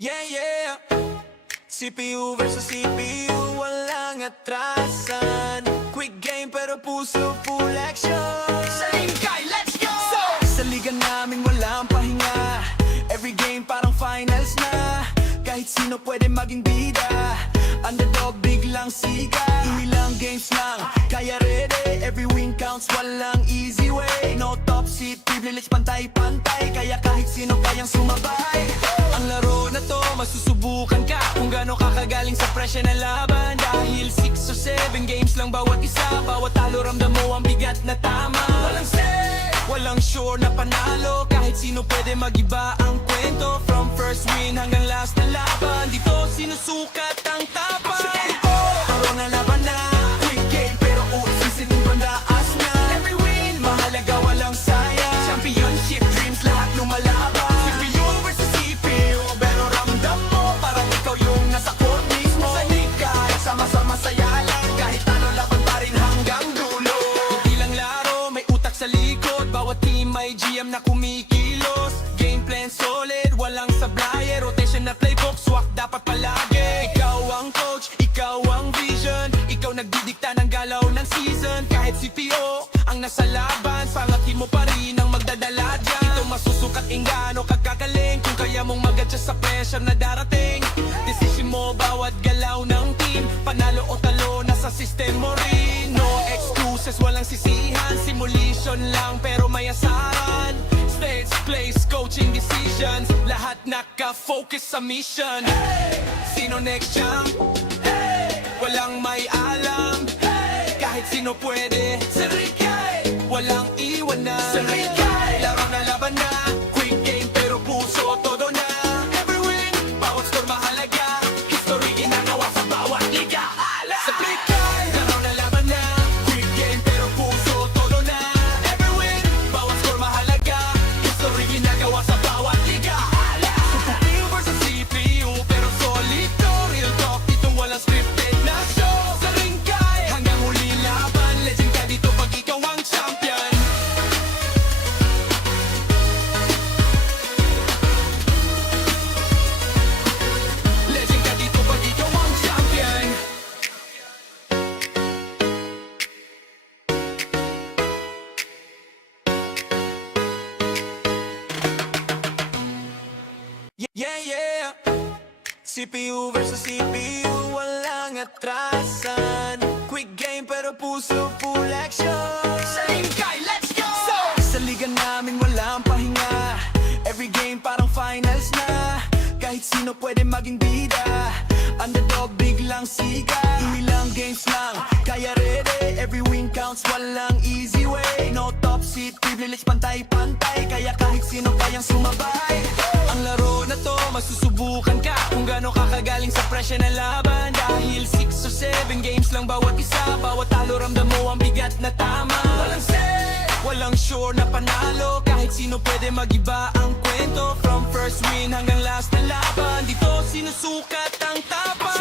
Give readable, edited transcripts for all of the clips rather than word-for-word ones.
Yeah, yeah. CPU versus CPU, walang atrasan. Quick game pero puso full action. Same guy, let's go! Sa liga namin walang pahinga. Every game parang finals na. Kahit sino pwede maging bida. Underdog biglang siga. Ilang games lang, kaya ready. Every win counts, walang easy way. No top seat, privilege pantay-pantay. Kaya kahit sino kayang sumabay. Ang laro na to, masusubukan ka kung gaano kakagaling sa presya na laban. Dahil 6 o 7 games lang bawat isa. Bawat talo ramdam mo ang bigat na tama. Walang say, walang sure na panalo. Kahit sino pwede magiba ang kwento. From first win hanggang last na laban, dito sinusukat ang tapang. Laro na laban na, quick game pero usisin bandaas na. Every win, mahalaga walang sayang. Championship dreams lahat lumalaban. CPU versus CPU, pero ramdam mo parang ikaw yung nasa court mismo. Sa liga, sama-sama saya lang. Kahit ano laban pa rin hanggang dulo. Hindi lang laro, may utak sa likod. Bawat team may GM na kumikilos. Game plan solid, walang sablay. Rotation na playbook, swak dapat palagi. Ikaw ang coach, ikaw ang vision. Ikaw nagdidikta ng galaw ng season. Kahit CPO ang nasa laban, pangatin mo pa rin ang magdadala dyan. Ito masusukat ingano kakagaling. Kung kaya mong mag-adjust sa pressure na darating. Decision mo bawat galaw ng team. Panalo o talo, nasa system mo rin. No excuses, walang sisihan. Simulation lang pero may asaran. Stage, place, coaching decisions. Lahat naka-focus sa mission. Sino next champ? Walang may alam. Kahit sino pwede. Serikay, walang iwanan. Serikay, laro na laban na. Quick game pero puso todo na. Every win, bawat score mahalaga. History ginagawa sa bawat liga. Serikay, laro na laban na. Quick game pero puso todo na. Every win, bawat score mahalaga. History ginagawa sa bawat liga. CPU versus CPU pero solid to. Real talk, dito walang scripted na show. Serikay, hanggang huli laban. Legend ka dito pag ikaw ang champion. Legend ka dito pag ikaw ang champion. Yeah, yeah. CPU versus CPU, walang atrasan. Quick game pero puso full action. Same guy, let's go! Sa liga namin walang pahinga. Every game parang finals na. Kahit sino pwede maging bida. Underdog biglang siga. Ilang games lang, kaya ready. Every win counts, walang easy way. No top seat, privilege pantay-pantay. Kaya kahit sino kayang sumabay. Ang laro na to, masusubukan ka kung gaano kakagaling sa presya na laban. Dahil 6 o 7 games lang bawat isa. Bawat talo ramdam mo ang bigat na tama. Walang say, walang sure na panalo. Kahit sino pwede magiba ang kwento. From first win hanggang last na laban, dito sinusukat ang tapang.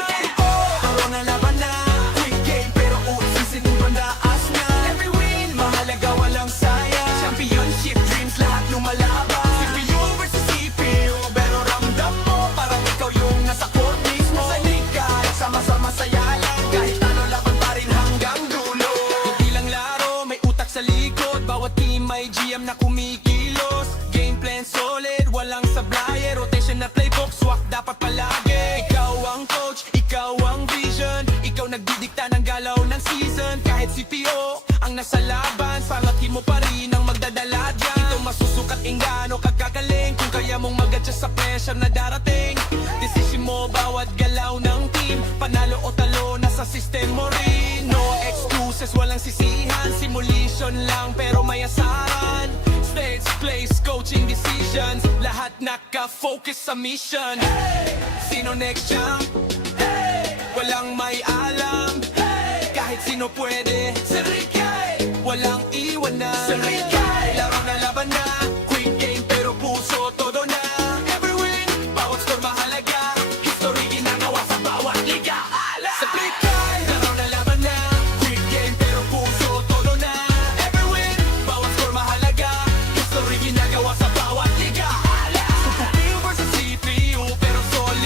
Laro na laban na, quick game pero usisin bandaas na. Every win, mahalaga walang sayang. Championship dreams lahat lumalaban. CPU versus CPU, pero ramdam mo parang ikaw yung nasa court mismo. Sa liga, sama-sama saya lang. Kahit ano laban pa rin hanggang dulo. Hindi lang laro, may utak sa likod. Bawat team may GM na kumikilos. Game plan solid, walang sablay. Rotation na playbook, swak dapat palagi. Ikaw ang coach, ikaw ang vision. Ikaw nagdidikta ng galaw ng season. Kahit CPO ang nasa laban, pangatin mo pa rin ang magdadala dyan. Ito masusukat ingano kakagaling. Kung kaya mong mag-adjust sa pressure na darating. Decision mo bawat galaw ng team. Panalo o talo, nasa system mo rin. No excuses, walang sisihan. Simulation lang pero may asaran. Stage, place, coaching decisions. Lahat naka-focus sa mission. Sino next champ? Walang may alam. Kahit sino pwede. Serikay, walang iwanan. Serikay, laro na laban na. Quick game pero puso todo na. Every win, bawat score mahalaga. History ginagawa sa bawat liga. Serikay, laro na laban na. Quick game pero puso todo na. Every win, bawat score mahalaga. History ginagawa sa bawat liga. CPU versus CPU pero solid.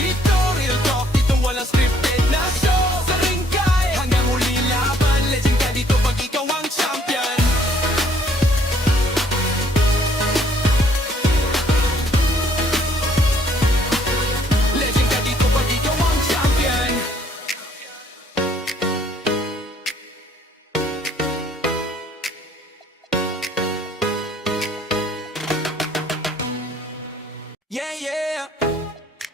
Yeah, yeah.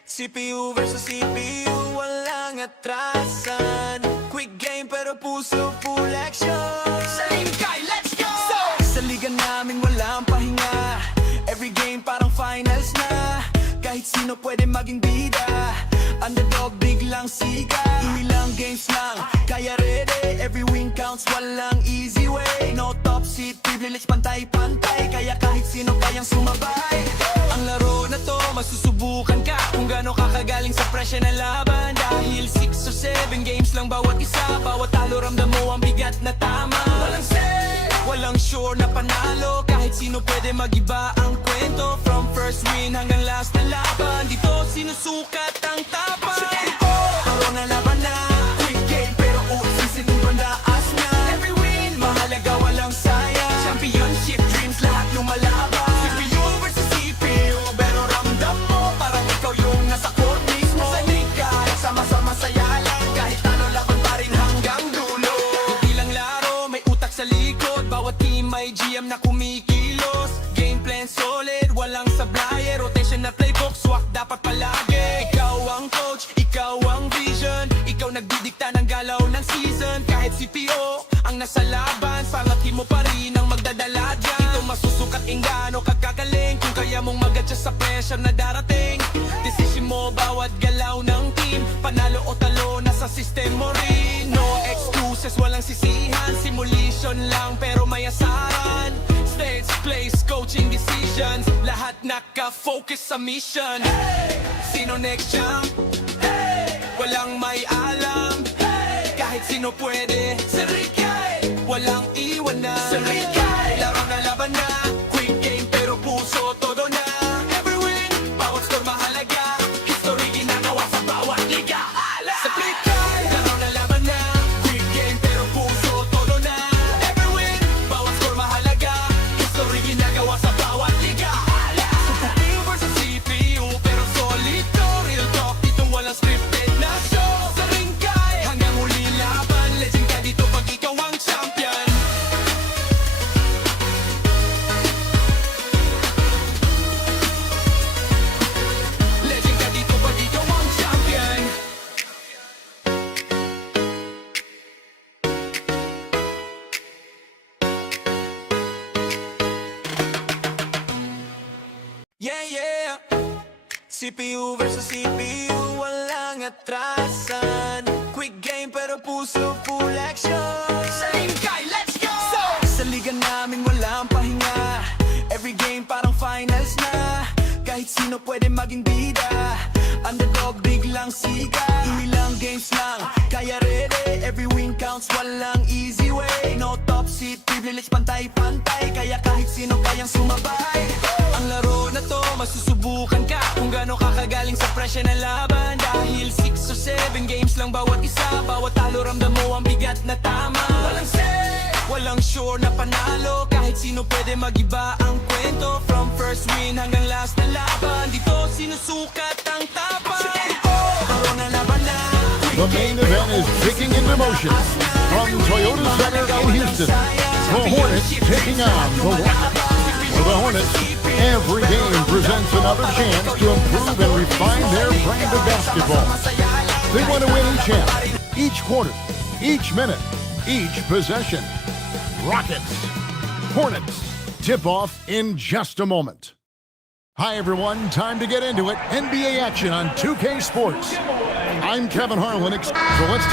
CPU versus CPU, walang atrasan. Quick game pero puso full action. Same guy, let's go! Sa liga namin walang pahinga. Every game parang finals na. Kahit sino pwede maging bida. Underdog biglang siga. Ilang games lang, kaya ready. Every win counts, walang easy way. No top seat, privilege, pantay-pantay. Kaya kahit sino kayang sumabay. Ang laro na to, masusubukan ka kung gaano kakagaling sa presya ng laban. Dahil 6 or 7 games lang bawat isa. Bawat talo ramdam mo ang bigat na tama. Walang say, walang sure na panalo. Kahit sino pwede magiba ang kwento. From first win hanggang last na laban, dito sinusukat ang tapang. Laro na laban na, quick game pero usisin yung bandaas na. Every win, mahalaga walang sayang. Championship dreams, lahat lumalaban. CPU versus CPU, pero ramdam mo parang ikaw yung nasa court mismo. Sa liga, sama-sama saya lang. Kahit talo laban pa rin hanggang dulo. Hindi lang laro, may utak sa likod. Bawat team may GM na kumikilos. Game plan solid, walang sablay. Rotation na playbook, swak dapat palagi. Ikaw ang coach, ikaw ang vision. Ikaw nagdidikta ng galaw ng season. Kahit CPO ang nasa laban, pangatin mo pa rin ang magdadala dyan. Ito masusukat ingano kagagaling. Kung kaya mong mag-adjust sa pressure na darating. Decision mo bawat galaw ng team. Panalo o talo, nasa system mo rin. No excuses, walang sisihan. Simulation lang pero may asaran. Stage, place, coaching decisions. Lahat naka-focus sa mission. Sino next champ? Walang may alam. Kahit sino pwede. Sa Rikay, walang iwanan. Sa Rikay, laro na laban na. Quick game pero puso todo na. Every win, bawat score mahalaga. History ginagawa sa bawat liga. Sa Rikay, laro na laban na. Quick game pero puso todo na. Every win, bawat score mahalaga. History ginagawa sa bawat liga. CPU versus CPU pero solid to. Real talk, dito walang scripted na show. Sa Rikay, hanggang huli laban. Legend ka dito pag ikaw ang champion. Legend ka dito pag ikaw ang champion. Yeah, yeah. CPU versus CPU, walang atrasan. Quick game pero puso full action. Same guy, let's go! Sa liga namin walang pahinga. Every game parang finals na. Kahit sino pwede maging bida. Underdog biglang siga. Ilang games lang, kaya ready. Every win counts, walang easy way. No top seat, privilege, pantay-pantay. Kaya kahit sino kayang sumabay. Ang laro na to, masusubukan ka kung gaano kakagaling sa presya ng laban. Dahil 6 or 7 games lang bawat isa. Bawat talo ramdam mo ang bigat na tama. Walang say, walang sure na panalo. Kahit sino pwede magiba ang kwento. From first win hanggang last na laban, dito sinusukat ang tapang. Laro na laban na. The main event is kicking into motion from Toyota Center in Houston. The Hornets taking on the Rockets. For the Hornets, every game presents another chance to improve and refine their brand of basketball. They want to win each half, each quarter, each minute, each possession. Rockets, Hornets, tip-off in just a moment. Hi everyone, time to get into it. NBA action on 2K Sports. I'm Kevin Harlan, so let's...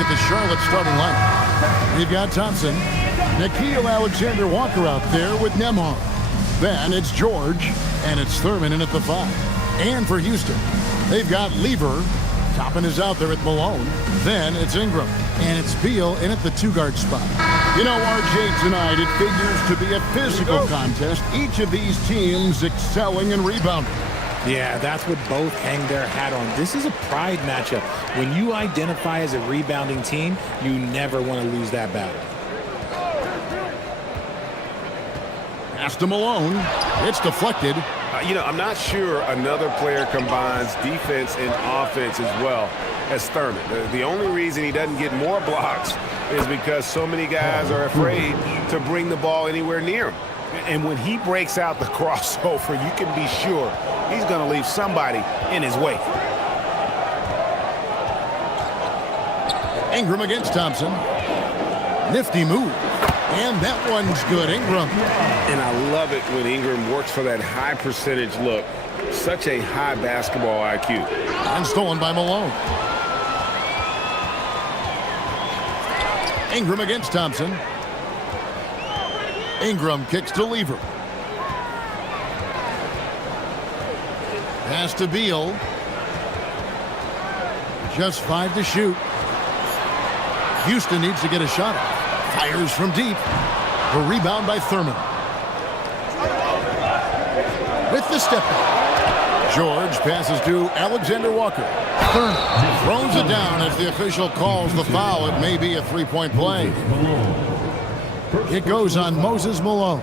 look at the Charlotte starting lineup. We've got Thompson, Nickeil Alexander-Walker out there with Nembhard. Then it's George, and it's Thurman in at the 5. And for Houston, they've got Lever. Toppin is out there at Malone. Then it's Ingram, and it's Beal in at the 2-guard spot. You know, RJ, tonight it figures to be a physical contest. Each of these teams excelling in rebounding. Yeah, that's what both hang their hat on. This is a pride matchup. When you identify as a rebounding team, you never want to lose that battle. Pass to Malone. It's deflected. I'm not sure another player combines defense and offense as well as Thurman. The only reason he doesn't get more blocks is because so many guys are afraid to bring the ball anywhere near him. And when he breaks out the crossover, you can be sure he's going to leave somebody in his way. Ingram against Thompson. Nifty move. And that one's good. Ingram. And I love it when Ingram works for that high percentage look. Such a high basketball IQ. And stolen by Malone. Ingram against Thompson. Ingram kicks to Lever. Pass to Beal. Just 5 to shoot. Houston needs to get a shot off. Fires from deep. The rebound by Thurman. With the step back. George passes to Alexander Walker. Thurman throws it down as the official calls the foul. It may be a 3-point play. It goes on Moses Malone.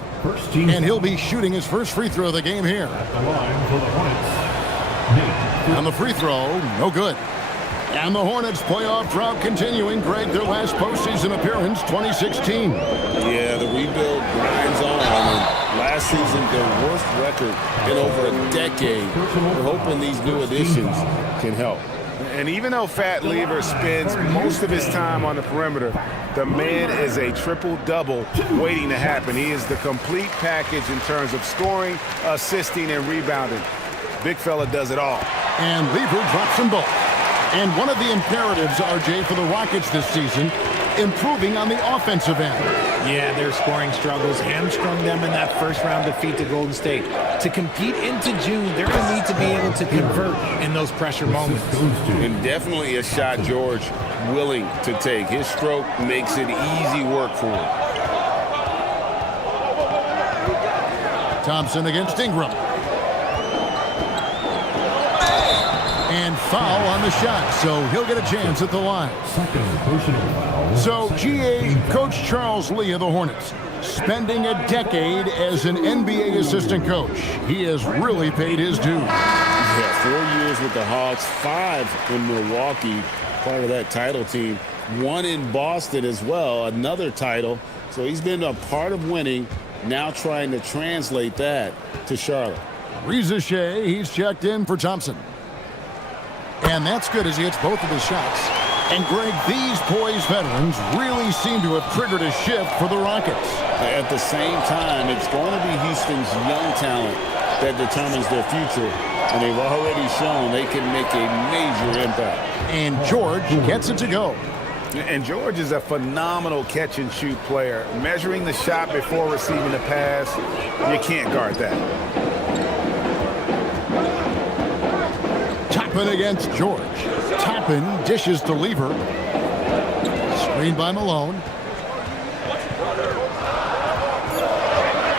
And he'll be shooting his first free throw of the game here. On the free throw, no good. And the Hornets playoff drought continuing. Greg, their last postseason appearance, 2016. Yeah, the rebuild grinds on. Last season, their worst record in over a decade. We're hoping these new additions can help. And even though Fat Lever spends most of his time on the perimeter, the man is a triple-double waiting to happen. He is the complete package in terms of scoring, assisting, and rebounding. Big fella does it all. And Lever drops them both. And one of the imperatives, RJ, for the Rockets this season, improving on the offensive end. Yeah, their scoring struggles hamstrung them in that first-round defeat to Golden State. To compete into June, they're going to need to be able to convert in those pressure moments. And definitely a shot George willing to take. His stroke makes it easy work for him. Thompson against Ingram. And foul on the shot, so he'll get a chance at the line. So, GA, Coach Charles Lee of the Hornets, spending a decade as an NBA assistant coach. He has really paid his dues. Yeah, 4 years with the Hawks, 5 in Milwaukee, part of that title team. 1 in Boston as well, another title. So he's been a part of winning, now trying to translate that to Charlotte. Reza Shea, he's checked in for Thompson. And that's good as he hits both of his shots. And, Greg, these poised veterans really seem to have triggered a shift for the Rockets. At the same time, it's going to be Houston's young talent that determines their future. And they've already shown they can make a major impact. And George gets it to go. And George is a phenomenal catch-and-shoot player. Measuring the shot before receiving the pass, you can't guard that. Toppin against George. Toppin dishes to Lever. Screened by Malone.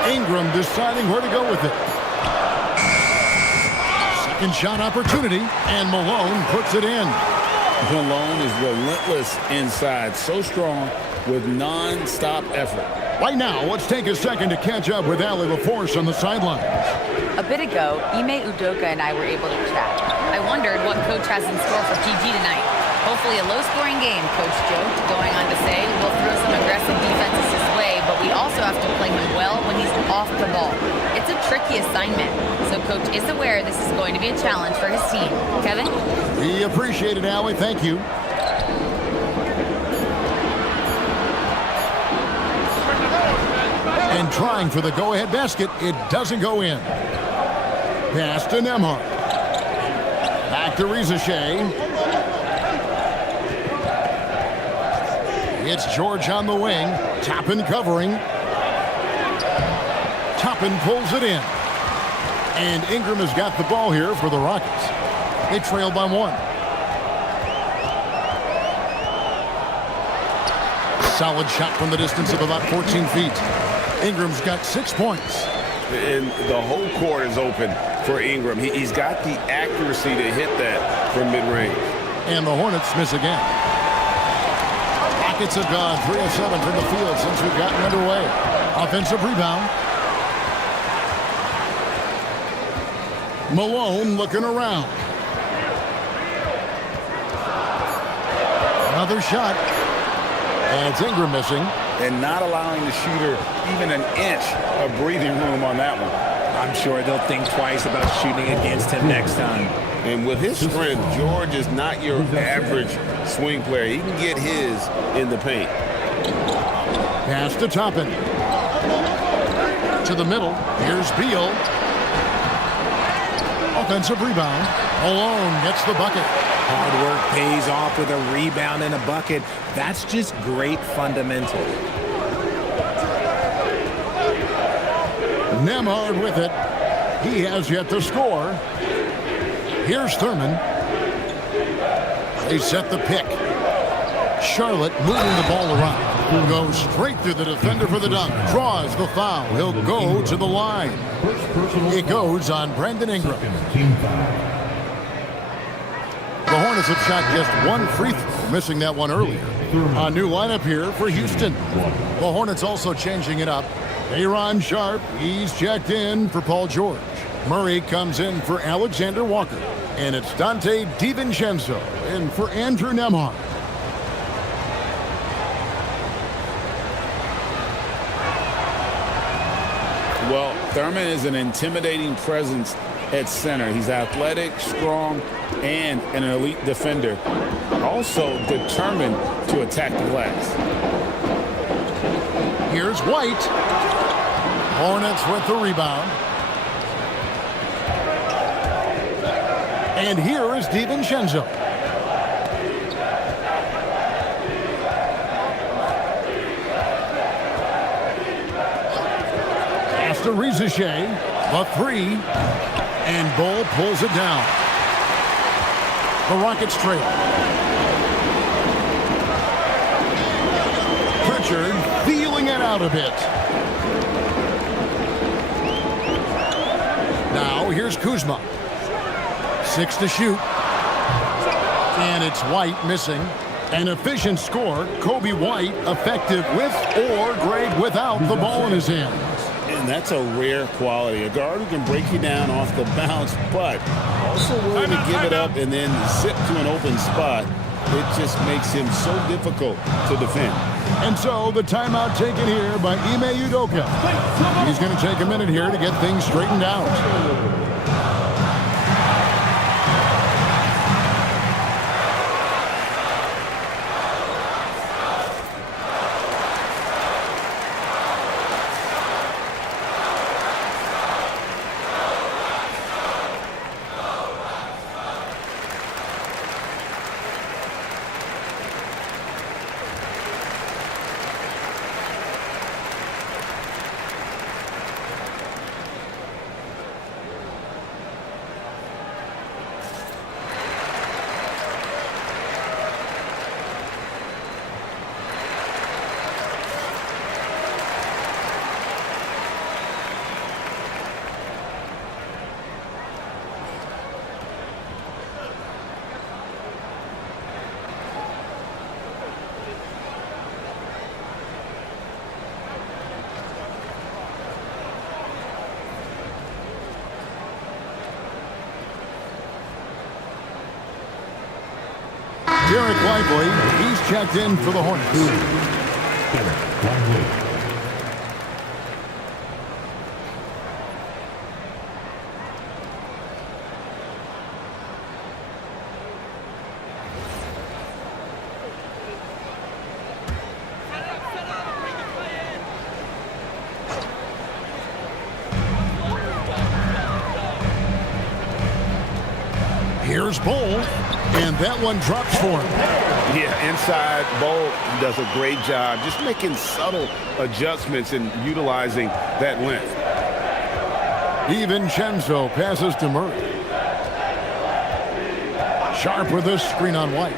Ingram deciding where to go with it. Second shot opportunity, and Malone puts it in. Malone is relentless inside, so strong with non-stop effort. Right now, let's take a second to catch up with Allie LaForce on the sidelines. A bit ago, Ime Udoka and I were able to chat. I wondered what Coach has in store for PG tonight. Hopefully a low-scoring game, Coach joked, going on to say we'll throw some aggressive defenses his way, but we also have to play him well when he's off the ball. It's a tricky assignment, so Coach is aware this is going to be a challenge for his team. Kevin? We appreciate it, Allie. Thank you. And trying for the go-ahead basket, it doesn't go in. Pass to Nembhard. Back to Reza Shea. It's George on the wing. Toppin covering. Toppin pulls it in. And Ingram has got the ball here for the Rockets. They trail by 1. Solid shot from the distance of about 14 feet. Ingram's got 6 points. And the whole court is open for Ingram. He's got the accuracy to hit that from mid-range. And the Hornets miss again. Rockets have gone 3 of 7 from the field since we've gotten underway. Offensive rebound. Malone looking around. Another shot. And it's Ingram missing. And not allowing the shooter even an inch of breathing room on that one. I'm sure they'll think twice about shooting against him next time. And with his strength, George is not your average swing player. He can get his in the paint. Pass to Toppin. To the middle. Here's Beal. Offensive rebound. Malone gets the bucket. Hard work pays off with a rebound and a bucket. That's just great fundamental. Nembhard with it. He has yet to score. Here's Thurman. They set the pick. Charlotte moving the ball around. Goes straight through the defender for the dunk. Draws the foul. He'll go to the line. It goes on Brandon Ingram. The Hornets have shot just 1 free throw, missing that one earlier. A new lineup here for Houston. The Hornets also changing it up. Aaron Sharp, he's checked in for Paul George. Murray comes in for Alexander Walker. And it's Dante DiVincenzo in for Andrew Nembhard. Well, Thurman is an intimidating presence at center. He's athletic, strong, and an elite defender. Also determined to attack the glass. Here's White. Hornets with the rebound. And here is DiVincenzo. Pass to Rizichet. The 3. And Bull pulls it down. The Rockets trail. Pritchard feeling it out a bit. Now here's Kuzma. 6 to shoot. And it's White missing. An efficient score. Kobe White effective with or great without the ball in his hands. And that's a rare quality. A guard who can break you down off the bounce, but also willing to give it up and then zip to an open spot. It just makes him so difficult to defend. And so the timeout taken here by Ime Udoka. He's going to take a minute here to get things straightened out. Derek Lively, he's checked in for the Hornets. Here's Bowl, and that one drops for him. Yeah, inside, Bowl does a great job just making subtle adjustments and utilizing that length. DiVincenzo passes to Murray. Sharp with a screen on White.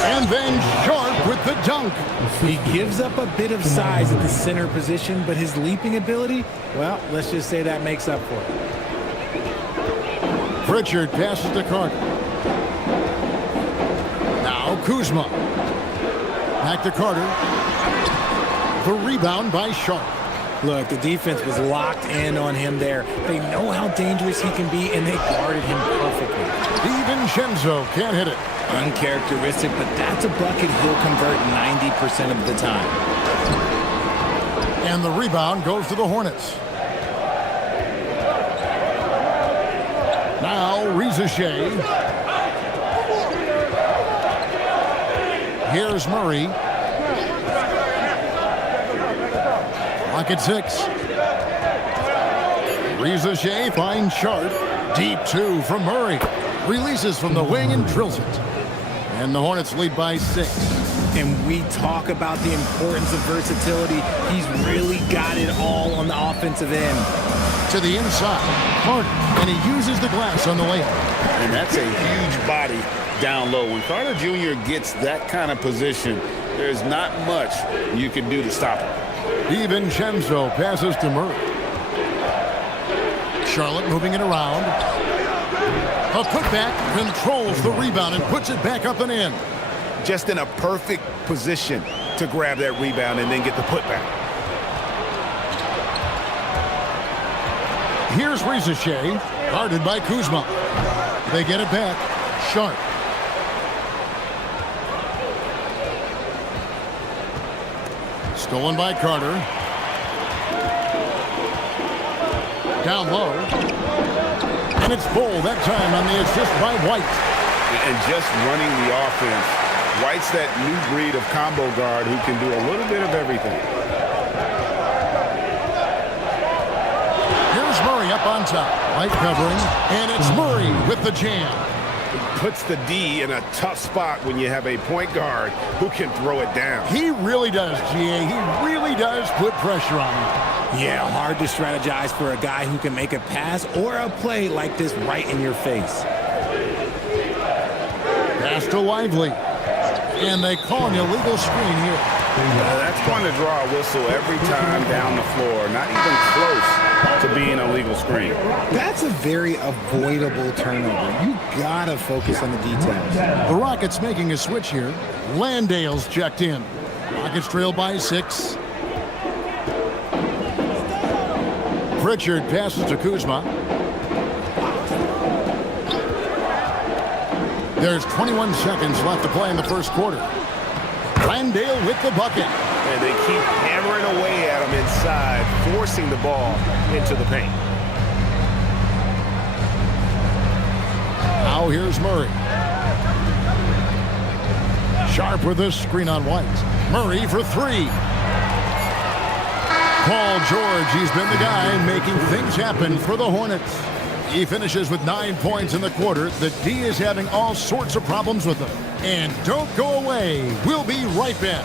And then Sharp with the dunk. He gives up a bit of size at the center position, but his leaping ability, well, let's just say that makes up for it. Pritchard passes to Carter. Now Kuzma. Back to Carter. The rebound by Sharp. Look, the defense was locked in on him there. They know how dangerous he can be, and they guarded him perfectly. DiVincenzo can't hit it. Uncharacteristic, but that's a bucket he'll convert 90% of the time. And the rebound goes to the Hornets. Now Reza Shea. Here's Murray. Lock at 6. Reza Shea finds Sharp. Deep 2 from Murray. Releases from the wing and drills it. And the Hornets lead by 6. And we talk about the importance of versatility. He's really got it all on the offensive end. To the inside, Carter, and he uses the glass on the layup. And that's a huge body down low. When Carter Jr. gets that kind of position, there's not much you can do to stop him. DiVincenzo passes to Murray. Charlotte moving it around. A putback, controls the rebound and puts it back up and in. Just in a perfect position to grab that rebound and then get the putback. Here's Reza Shea, guarded by Kuzma. They get it back. Sharp. Stolen by Carter. Down low. And it's Bull that time on the assist by White. And just running the offense. White's that new breed of combo guard who can do a little bit of everything. Here's Murray up on top. White covering. And it's Murray with the jam. Puts the D in a tough spot when you have a point guard who can throw it down. He really does, GA. He really does put pressure on him. Yeah, hard to strategize for a guy who can make a pass or a play like this right in your face. Pass to Lively. And they call an illegal screen here. That's going to draw a whistle every time down the floor. Not even close to being a legal screen. That's a very avoidable turnover. You gotta focus on the details. The Rockets making a switch here. Landale's checked in. Rockets trail by 6. Pritchard passes to Kuzma. There's 21 seconds left to play in the first quarter. Landale with the bucket. And they keep hammering away at him inside, forcing the ball into the paint. Now here's Murray. Sharp with a screen on White. Murray for 3. Paul George, he's been the guy making things happen for the Hornets. He finishes with 9 points in the quarter. The D is having all sorts of problems with him. And don't go away. We'll be right back.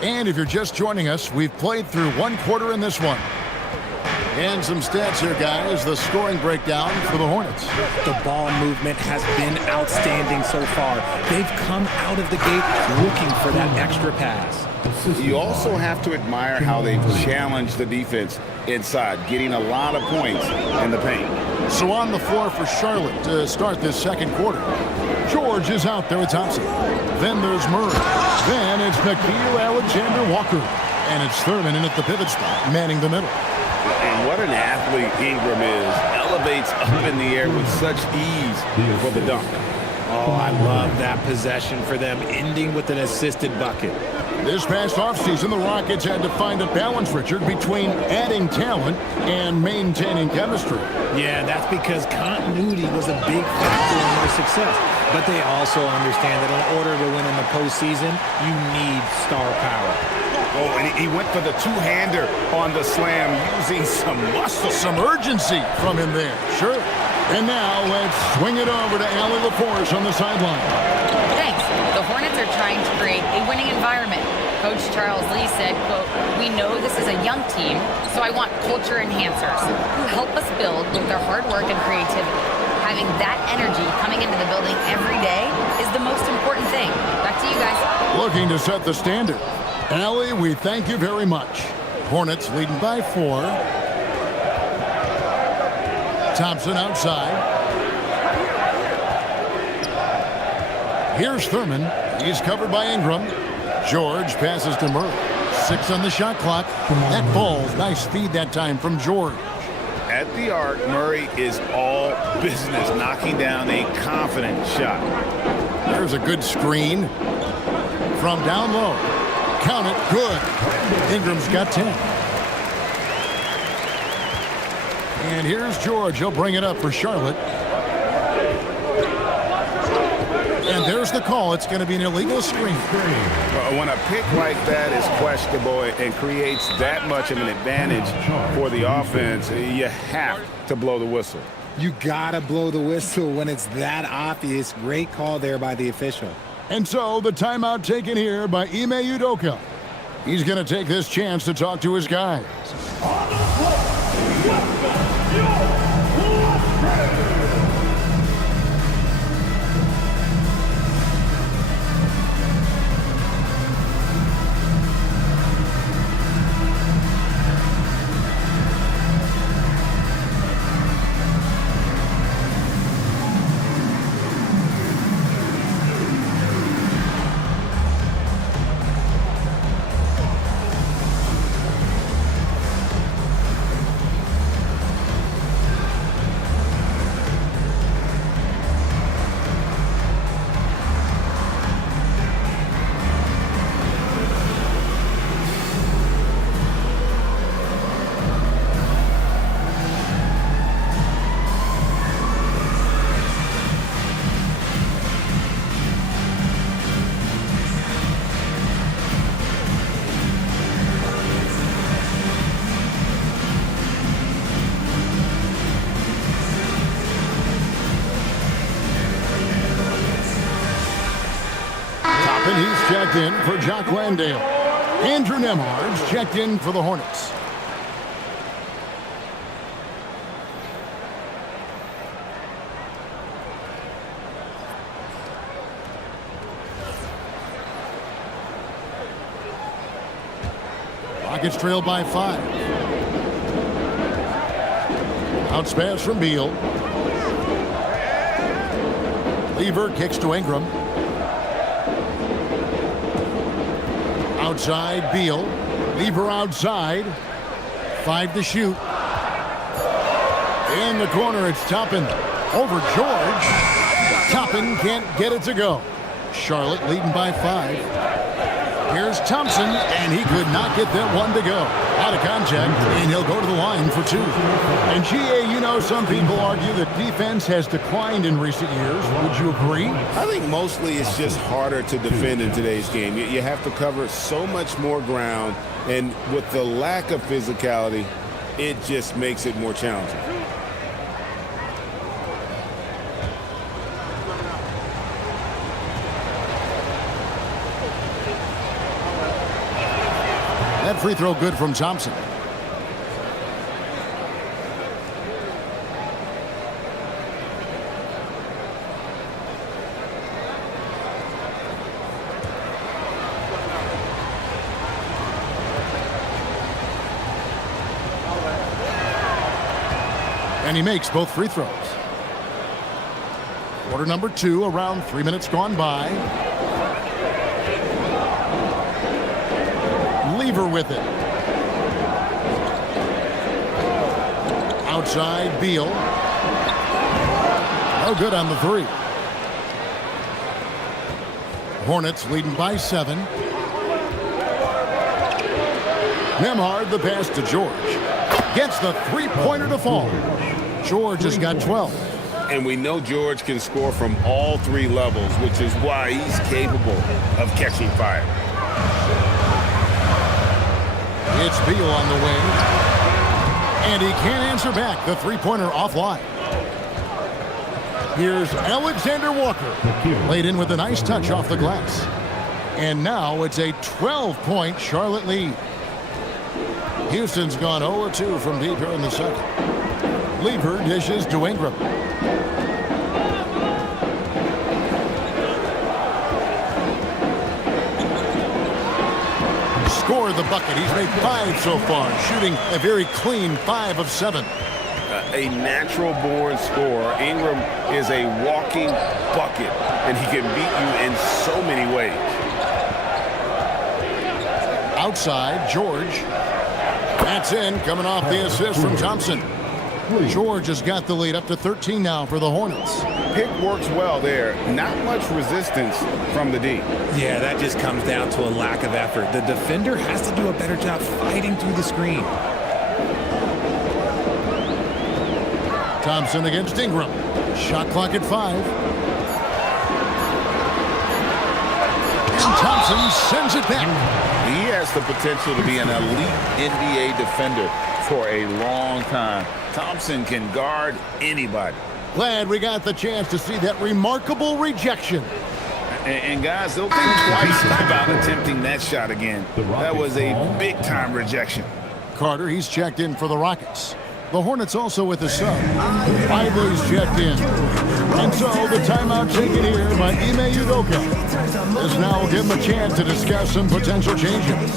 And if you're just joining us, we've played through 1 quarter in this one. And some stats here, guys. The scoring breakdown for the Hornets. The ball movement has been outstanding so far. They've come out of the gate looking for that extra pass. You also have to admire how they've challenged the defense inside, getting a lot of points in the paint. So on the floor for Charlotte to start this second quarter. George is out there with Thompson. Then there's Murray. Then it's Nickeil Alexander-Walker. And it's Thurman in at the pivot spot, manning the middle. And what an athlete Ingram is. Elevates up in the air with such ease for the dunk. Oh, I love that possession for them, ending with an assisted bucket. This past offseason, the Rockets had to find a balance, Richard, between adding talent and maintaining chemistry. Yeah, that's because continuity was a big factor in their success. But they also understand that in order to win in the postseason, you need star power. Oh, and he went for the two-hander on the slam using some muscle. Some urgency from him there. Sure. And now let's swing it over to Allie LaForce on the sideline. Thanks. The Hornets are trying to create a winning environment. Coach Charles Lee said, quote, "We know this is a young team, so I want culture enhancers who help us build with their hard work and creativity. Having that energy coming into the building every day is the most important thing." Back to you guys. Looking to set the standard. Allie, we thank you very much. Hornets leading by 4. Thompson outside. Here's Thurman. He's covered by Ingram. George passes to Murray. 6 on the shot clock. That ball's nice feed that time from George. At the arc, Murray is all business, knocking down a confident shot. There's a good screen from down low. Count it. Good. Ingram's got 10. And here's George. He'll bring it up for Charlotte. And there's the call. It's going to be an illegal screen. When a pick like that is questionable and creates that much of an advantage for the offense, you have to blow the whistle. You gotta blow the whistle when it's that obvious. Great call there by the official. And so the timeout taken here by Ime Udoka. He's going to take this chance to talk to his guys. And he's checked in for Jock Landale. Andrew Nemhard's checked in for the Hornets. Rockets trail by 5. Bounce pass from Beal. Lever kicks to Ingram. Outside, Beal. Lever outside. 5 to shoot. In the corner, it's Toppin. Over George. Toppin can't get it to go. Charlotte leading by 5. Here's Thompson, and he could not get that one to go. Out of contact, and he'll go to the line for 2. And GA, you know, some people argue that defense has declined in recent years. Would you agree? I think mostly it's just harder to defend in today's game. You have to cover so much more ground, and with the lack of physicality, it just makes it more challenging. That free throw good from Thompson. And he makes both free throws. Quarter number 2, around 3 minutes gone by. Lever with it. Outside, Beal. No good on the 3. Hornets leading by 7. Nemhard, the pass to George. Gets the three-pointer to fall. George has got 12. And we know George can score from all three levels, which is why he's capable of catching fire. It's Beal on the wing. And he can't answer back. The three-pointer offline. Here's Alexander Walker. Laid in with a nice touch off the glass. And now it's a 12-point Charlotte lead. Houston's gone 0-2 from deep here in the second. Lever dishes to Ingram. Score the bucket. He's made 5 so far, shooting a very clean 5 of 7. A natural-born scorer. Ingram is a walking bucket, and he can beat you in so many ways. Outside, George. That's in, coming off the assist from Thompson. George has got the lead up to 13 now for the Hornets. Pick works well there. Not much resistance from the D. Yeah, that just comes down to a lack of effort. The defender has to do a better job fighting through the screen. Thompson against Ingram. Shot clock at 5. And Thompson sends it back. He has the potential to be an elite NBA defender for a long time. Thompson can guard anybody. Glad we got the chance to see that remarkable rejection. And guys, they'll think twice about attempting that shot again. That was a big-time rejection. Carter, he's checked in for the Rockets. The Hornets also with a sub. Ively's checked in. And so the timeout taken here by Ime Udoka is now give him a chance to discuss some potential changes.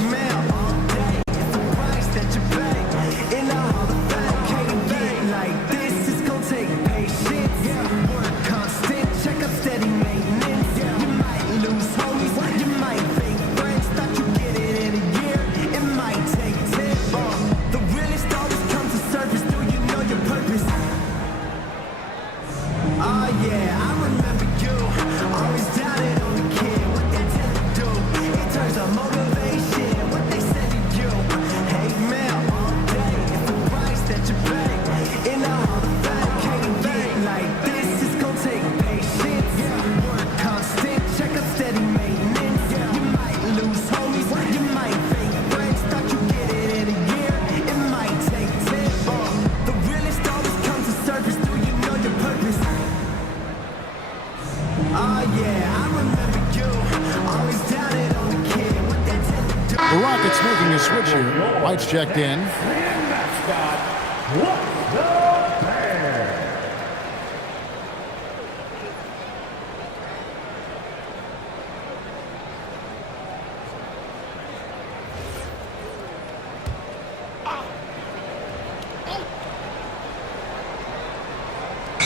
The Rockets making a switch here. White's checked in.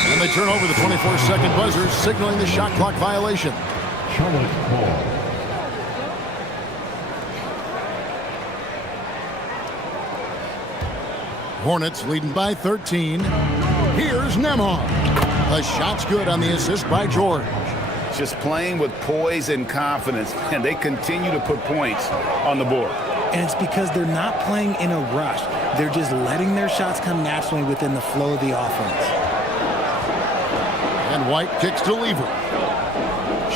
And they turn over the 24-second buzzer, signaling the shot clock violation. Charlotte ball. Hornets leading by 13. Here's Nemhard. The shot's good on the assist by George. Just playing with poise and confidence, and they continue to put points on the board. And it's because they're not playing in a rush. They're just letting their shots come naturally within the flow of the offense. And White kicks to Lever.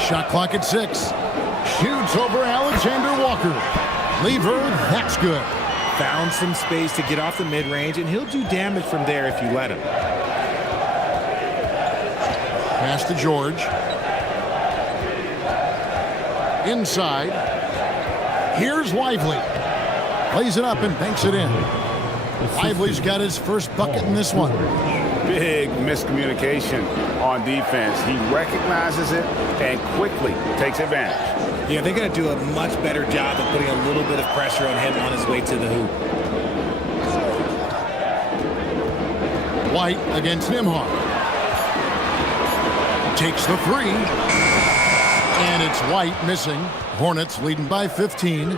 Shot clock at 6. Shoots over Alexander Walker. Lever, that's good. Found some space to get off the mid-range, and he'll do damage from there if you let him. Pass to George. Inside. Here's Lively. Plays it up and banks it in. Lively's got his first bucket in this one. Big miscommunication on defense. He recognizes it and quickly takes advantage. Yeah, they got to do a much better job of putting a little bit of pressure on him on his way to the hoop. White against Nemhard. Takes the 3. And it's White missing. Hornets leading by 15.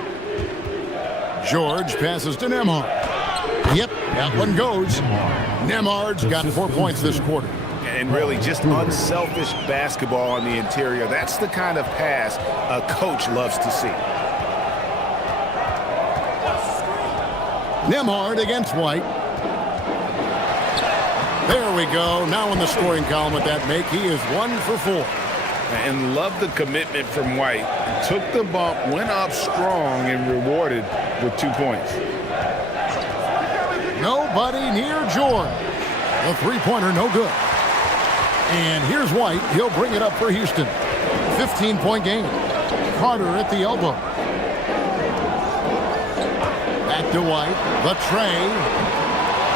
George passes to Nemhard. Yep, that one goes. Nemhard's got 4 points this quarter. And really just unselfish basketball on the interior. That's the kind of pass a coach loves to see. Nembhard against White. There we go. Now in the scoring column with that make, he is 1 for 4. And love the commitment from White. Took the bump, went up strong, and rewarded with 2 points. Nobody near George. The three-pointer no good. And here's White. He'll bring it up for Houston. 15-point game. Carter at the elbow. Back to White. The tray.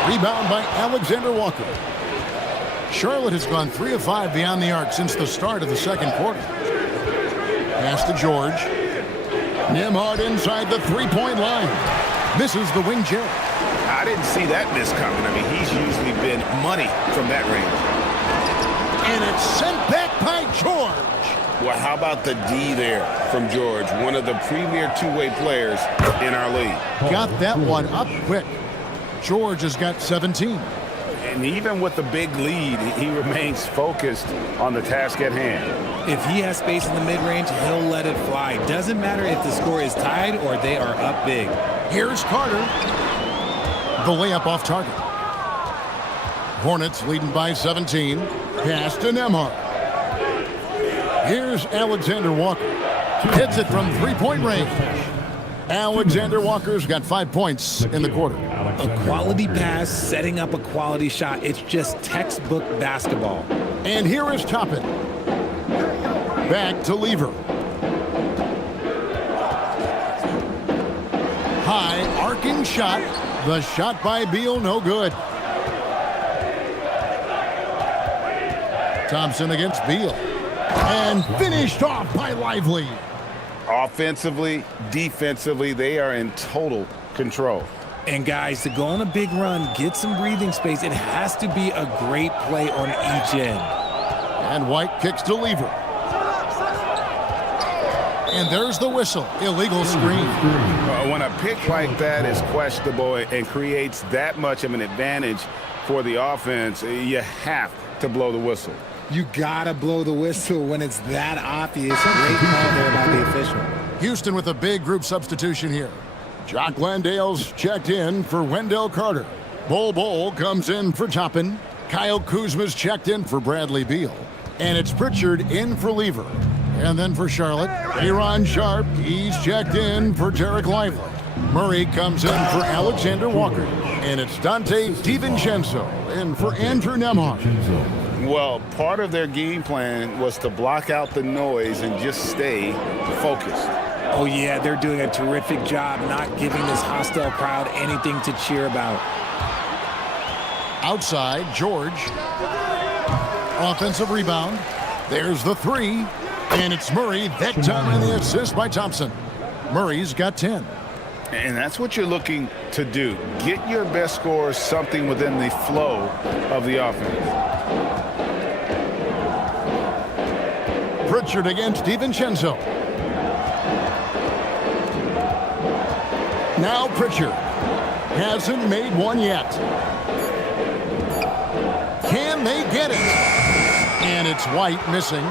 Rebound by Alexander Walker. Charlotte has gone 3 of 5 beyond the arc since the start of the second quarter. Pass to George. Nembhard inside the three-point line. Misses the wing jab. I didn't see that miss coming. I mean, he's usually been money from that range. And it's sent back by George. Well, how about the D there from George, one of the premier two-way players in our league. Got that one up quick. George has got 17. And even with the big lead, he remains focused on the task at hand. If he has space in the mid-range, he'll let it fly. Doesn't matter if the score is tied or they are up big. Here's Carter. The layup off target. Hornets leading by 17. Pass to Nembhard. Here's Alexander Walker. Hits it from three-point range. Alexander Walker's got 5 points in the quarter. A quality pass, setting up a quality shot. It's just textbook basketball. And here is Toppin. Back to Lever. High arcing shot. The shot by Beal, no good. Thompson against Beal. And finished off by Lively. Offensively, defensively, they are in total control. And guys, to go on a big run, get some breathing space, it has to be a great play on each end. And White kicks to Lever. And there's the whistle. Illegal screen. When a pick like that is questionable and creates that much of an advantage for the offense, you have to blow the whistle. You gotta blow the whistle when it's that obvious. Great call there by the official. Houston with a big group substitution here. Jock Landale's checked in for Wendell Carter. Bol comes in for Toppin. Kyle Kuzma's checked in for Bradley Beal. And it's Pritchard in for Lever. And then for Charlotte, Aaron Sharp, he's checked in for Derek Lively. Murray comes in for Alexander Walker. And it's Dante DiVincenzo in for Andrew Nembhard. Well, part of their game plan was to block out the noise and just stay focused. Oh, yeah, they're doing a terrific job not giving this hostile crowd anything to cheer about. Outside, George. Offensive rebound. There's the three. And it's Murray, that time in the assist by Thompson. Murray's got 10. And that's what you're looking to do. Get your best scorers something within the flow of the offense. Pritchard against DiVincenzo. Now Pritchard hasn't made one yet. Can they get it? And it's White missing.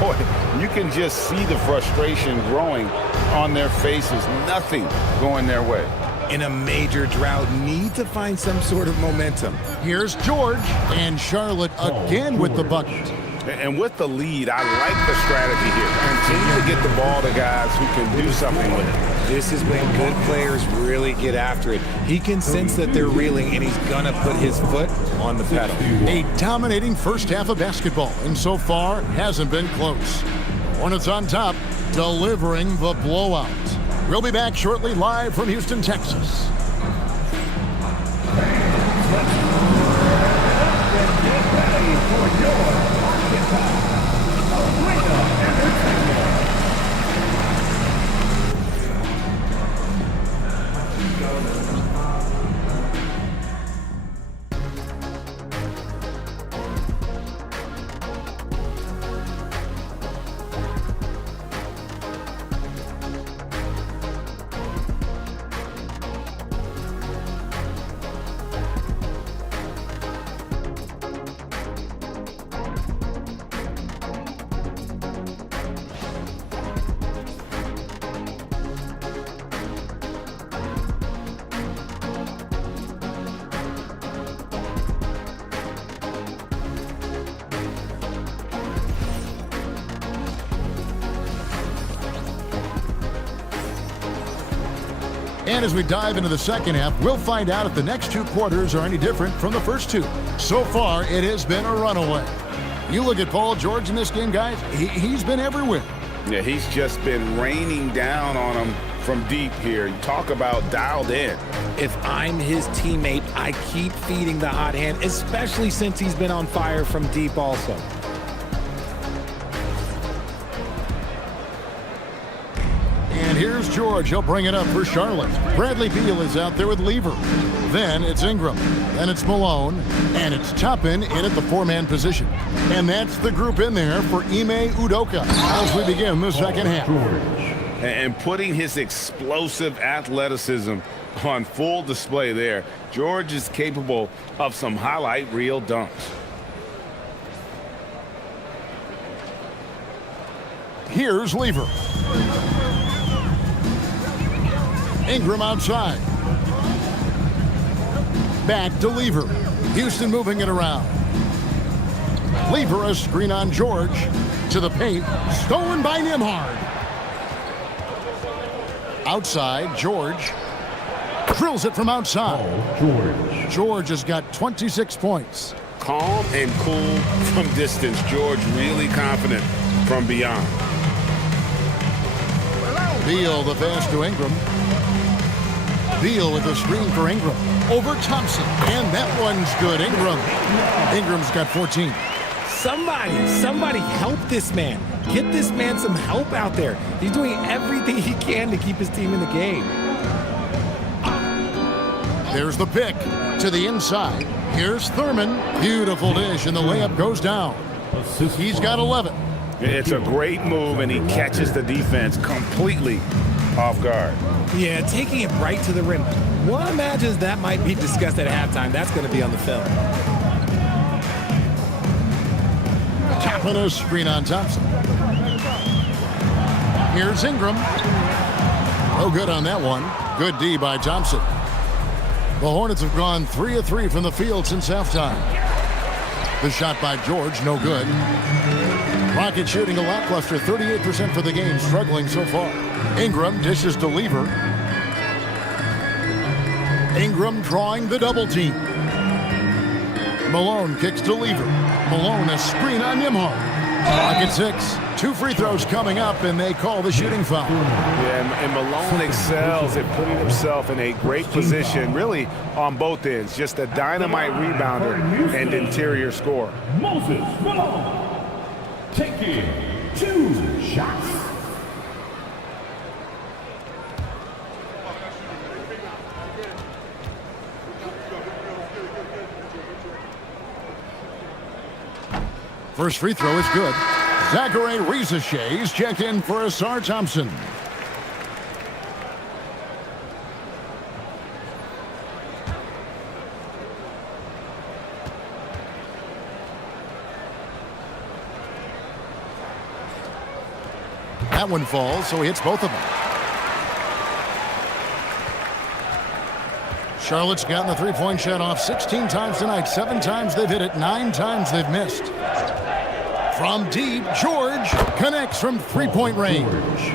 Boy, you can just see the frustration growing on their faces. Nothing going their way. In a major drought, need to find some sort of momentum. Here's George, and Charlotte again with the bucket. And with the lead, I like the strategy here. Continue to get the ball to guys who can do something with it. This is when good players really get after it. He can sense that they're reeling, and he's going to put his foot on the pedal. A dominating first half of basketball, and so far hasn't been close. Hornets on top, delivering the blowout. We'll be back shortly live from Houston, Texas. And as we dive into the second half, we'll find out if the next two quarters are any different from the first two. So far, it has been a runaway. You look at Paul George in this game, guys, he's been everywhere. Yeah, he's just been raining down on him from deep here. You talk about dialed in. If I'm his teammate, I keep feeding the hot hand, especially since he's been on fire from deep also. And here's George. He'll bring it up for Charlotte. Bradley Beal is out there with Lever. Then it's Ingram. Then it's Malone. And it's Toppin in at the four-man position. And that's the group in there for Ime Udoka as we begin the second half. And putting his explosive athleticism on full display there. George is capable of some highlight reel dunks. Here's Lever. Ingram outside. Back to Lever. Houston moving it around. Lever, a screen on George. To the paint. Stolen by Nembhard. Outside, George. Drills it from outside. George has got 26 points. Calm and cool from distance. George really confident from beyond. Beal the pass to Ingram. Beal with the screen for Ingram. Over Thompson. And that one's good. Ingram's got 14. Somebody help this man. Get this man some help out there. He's doing everything he can to keep his team in the game. There's the pick to the inside. Here's Thurman. Beautiful dish, and the layup goes down. He's got 11. It's a great move, and he catches the defense completely off guard. Yeah, taking it right to the rim. One imagines that might be discussed at halftime. That's going to be on the film. Tapping a screen on Thompson. Here's Ingram. No good on that one. Good D by Thompson. The Hornets have gone 3 of 3 from the field since halftime. The shot by George, no good. Rockets shooting a lackluster 38% for the game, struggling so far. Ingram dishes to Lever. Ingram drawing the double team. Malone kicks to Lever. Malone a screen on Nembhard. Rocket 6. 2 free throws coming up, and they call the shooting foul. Yeah, and Malone excels at putting himself in a great position, really on both ends. Just a dynamite rebounder and interior scorer. Moses Malone taking 2 shots. First free throw is good. Zachary Rizachet is checked in for Asar Thompson. That one falls, so he hits both of them. Charlotte's gotten the three-point shot off 16 times tonight. 7 times they've hit it, 9 times they've missed. From deep, George connects from three-point range.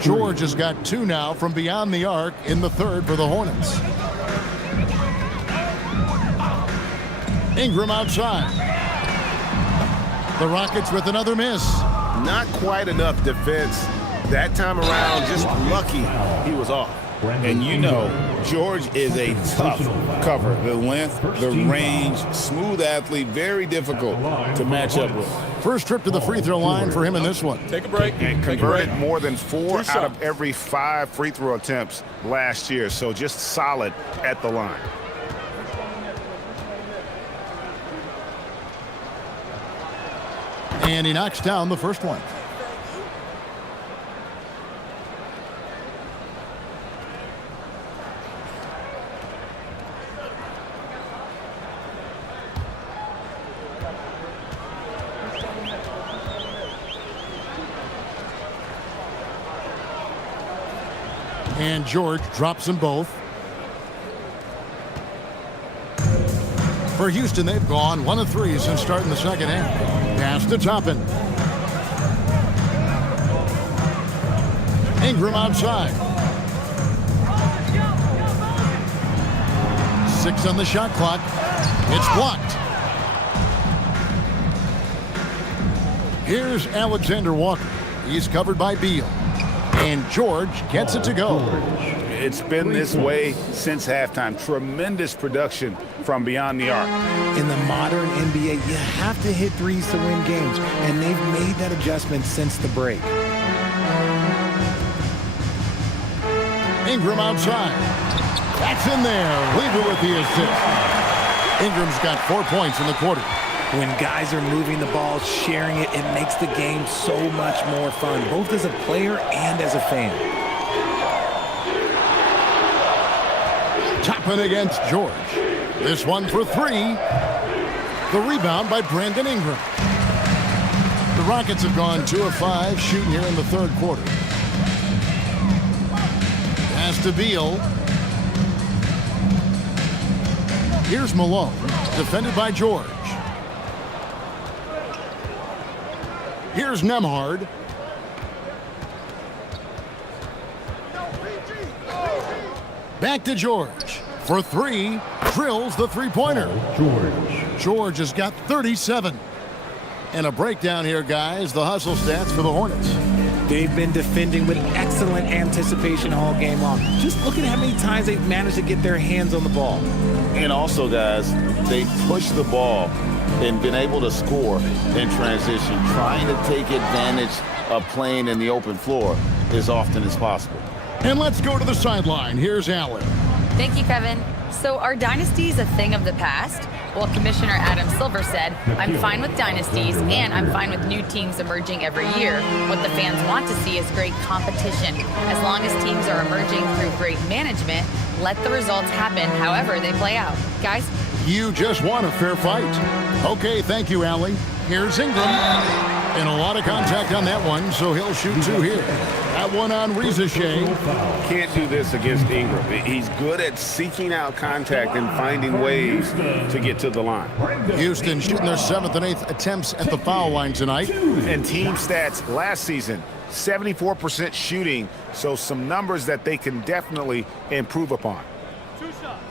George has got 2 now from beyond the arc in the third for the Hornets. Ingram outside. The Rockets with another miss. Not quite enough defense. That time around, just lucky he was off. And you know, George is a tough cover. The length, the range, smooth athlete, very difficult to match up with. First trip to the free throw line for him in this one. Take a break. And converted more than 4 out of every 5 free throw attempts last year. So just solid at the line. And he knocks down the first one. And George drops them both. For Houston, they've gone 1 of 3 since starting the second half. Pass to Toppin. Ingram outside. 6 on the shot clock. It's blocked. Here's Alexander Walker. He's covered by Beal. And George gets it to go. It's been this way since halftime. Tremendous production from beyond the arc. In the modern NBA, you have to hit threes to win games, and they've made that adjustment since the break. Ingram outside. That's in there. Weaver with the assist. Ingram's got 4 points in the quarter. When guys are moving the ball, sharing it, it makes the game so much more fun, both as a player and as a fan. Toppin against George. This one for 3. The rebound by Brandon Ingram. The Rockets have gone 2 of 5 shooting here in the third quarter. Pass to Beal. Here's Malone, defended by George. Here's Nembhard. Back to George. For 3, drills the three-pointer. George has got 37. And a breakdown here, guys. The hustle stats for the Hornets. They've been defending with excellent anticipation all game long. Just look at how many times they've managed to get their hands on the ball. And also, guys, they pushed the ball and been able to score in transition, trying to take advantage of playing in the open floor as often as possible. And let's go to the sideline. Here's Allen. Thank you, Kevin. So are dynasties a thing of the past? Well, Commissioner Adam Silver said, I'm fine with dynasties and I'm fine with new teams emerging every year. What the fans want to see is great competition. As long as teams are emerging through great management, let the results happen however they play out. Guys? You just want a fair fight. Okay, thank you, Allie. Here's Ingram. And a lot of contact on that one, so he'll shoot 2 here. That one on Rizachet. Can't do this against Ingram. He's good at seeking out contact and finding ways to get to the line. Houston shooting their 7th and 8th attempts at the foul line tonight. And team stats last season, 74% shooting, so some numbers that they can definitely improve upon. 2 shots.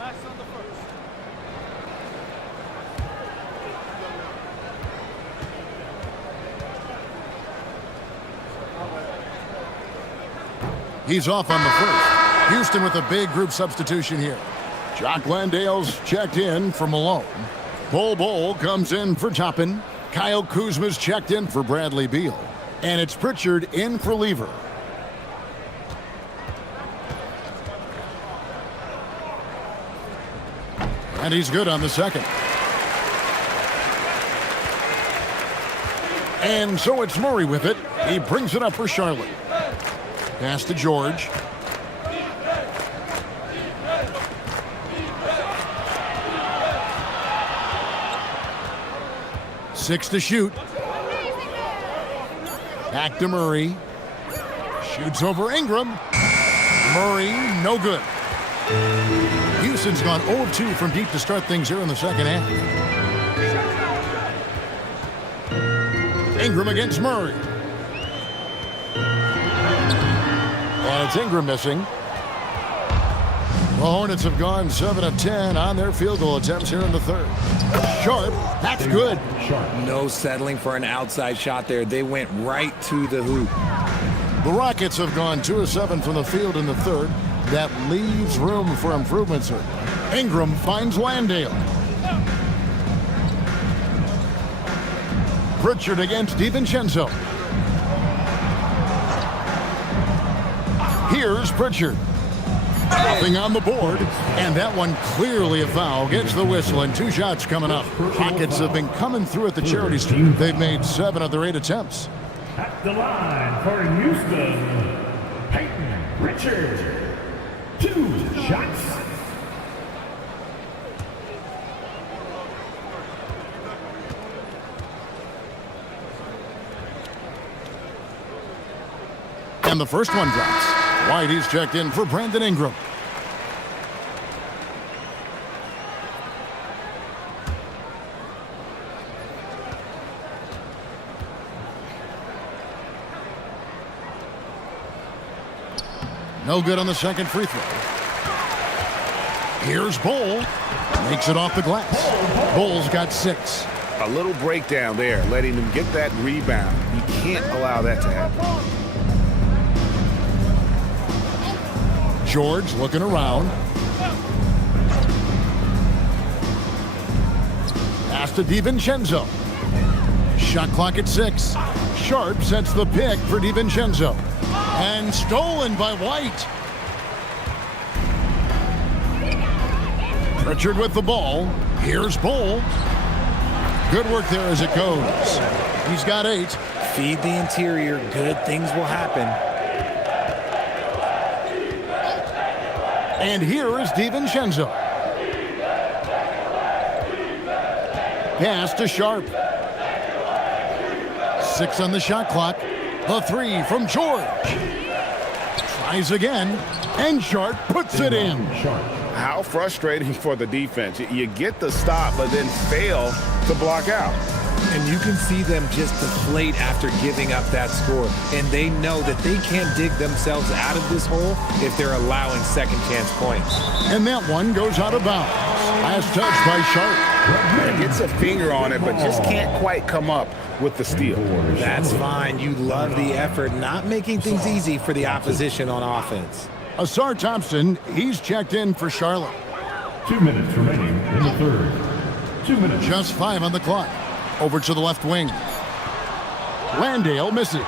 Last on the first. He's off on the first. Houston with a big group substitution here. Jock Landale's checked in for Malone. Bol comes in for Toppin. Kyle Kuzma's checked in for Bradley Beal. And it's Pritchard in for Lever. And he's good on the second. And so it's Murray with it. He brings it up for Charlotte. Pass to George. Six to shoot. Back to Murray. Shoots over Ingram. Murray, no good. Houston's gone 0 of 2 from deep to start things here in the second half. Ingram against Murray. And it's Ingram missing. The Hornets have gone 7 of 10 on their field goal attempts here in the third. Sharp, that's good. No settling for an outside shot there. They went right to the hoop. The Rockets have gone 2 of 7 from the field in the third. That leaves room for improvement, sir. Ingram finds Landale. Pritchard against DiVincenzo. Here's Pritchard. Nothing on the board, and that one clearly a foul. Gets the whistle, and 2 shots coming up. Rockets have been coming through at the charity stripe. They've made 7 of their 8 attempts. At the line for Houston, Peyton Pritchard. 2 shots. And the first one drops. White, he's checked in for Brandon Ingram. No good on the second free throw. Here's Bull. Makes it off the glass. Bull's got 6. A little breakdown there, letting them get that rebound. You can't allow that to happen. George looking around. Pass to DiVincenzo. Shot clock at 6. Sharp sets the pick for DiVincenzo. And stolen by White. Pritchard with the ball. Here's Bull. Good work there as it goes. He's got 8. Feed the interior. Good things will happen. And here is DiVincenzo. Pass to Sharp. 6 on the shot clock. The 3 from George. Tries again. And Sharp puts it in. How frustrating for the defense. You get the stop, but then fail to block out. And you can see them just deflate after giving up that score. And they know that they can't dig themselves out of this hole if they're allowing second chance points. And that one goes out of bounds. Last touch by Sharp. Gets a finger on it, but just can't quite come up with the steal. That's fine. You love the effort, not making things easy for the opposition on offense. Asar Thompson, he's checked in for Charlotte. 2 minutes remaining in the third. 2 minutes. Just 5 on the clock. Over to the left wing. Landale misses.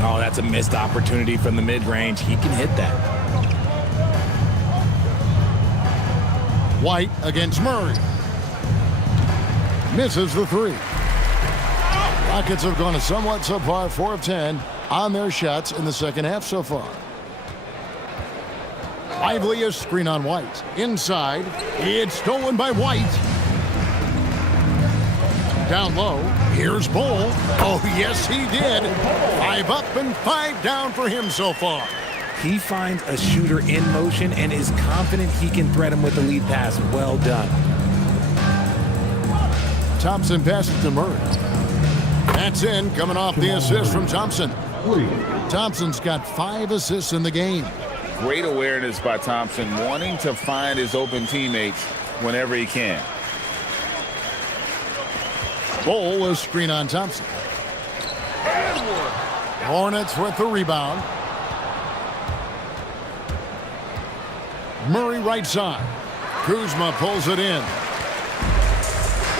Oh, that's a missed opportunity from the mid-range. He can hit that. White against Murray. Misses the 3. Rockets have gone a somewhat subpar 4 of 10 on their shots in the second half so far. Lively a screen on White. Inside. It's stolen by White. Down low. Here's Bull. Oh, yes, he did. 5 up and 5 down for him so far. He finds a shooter in motion and is confident he can thread him with the lead pass. Well done. Thompson passes to Murray. That's in, coming off the assist from Thompson. Thompson's got 5 assists in the game. Great awareness by Thompson, wanting to find his open teammates whenever he can. Bull will screen on Thompson. Hornets with the rebound. Murray right side. Kuzma pulls it in.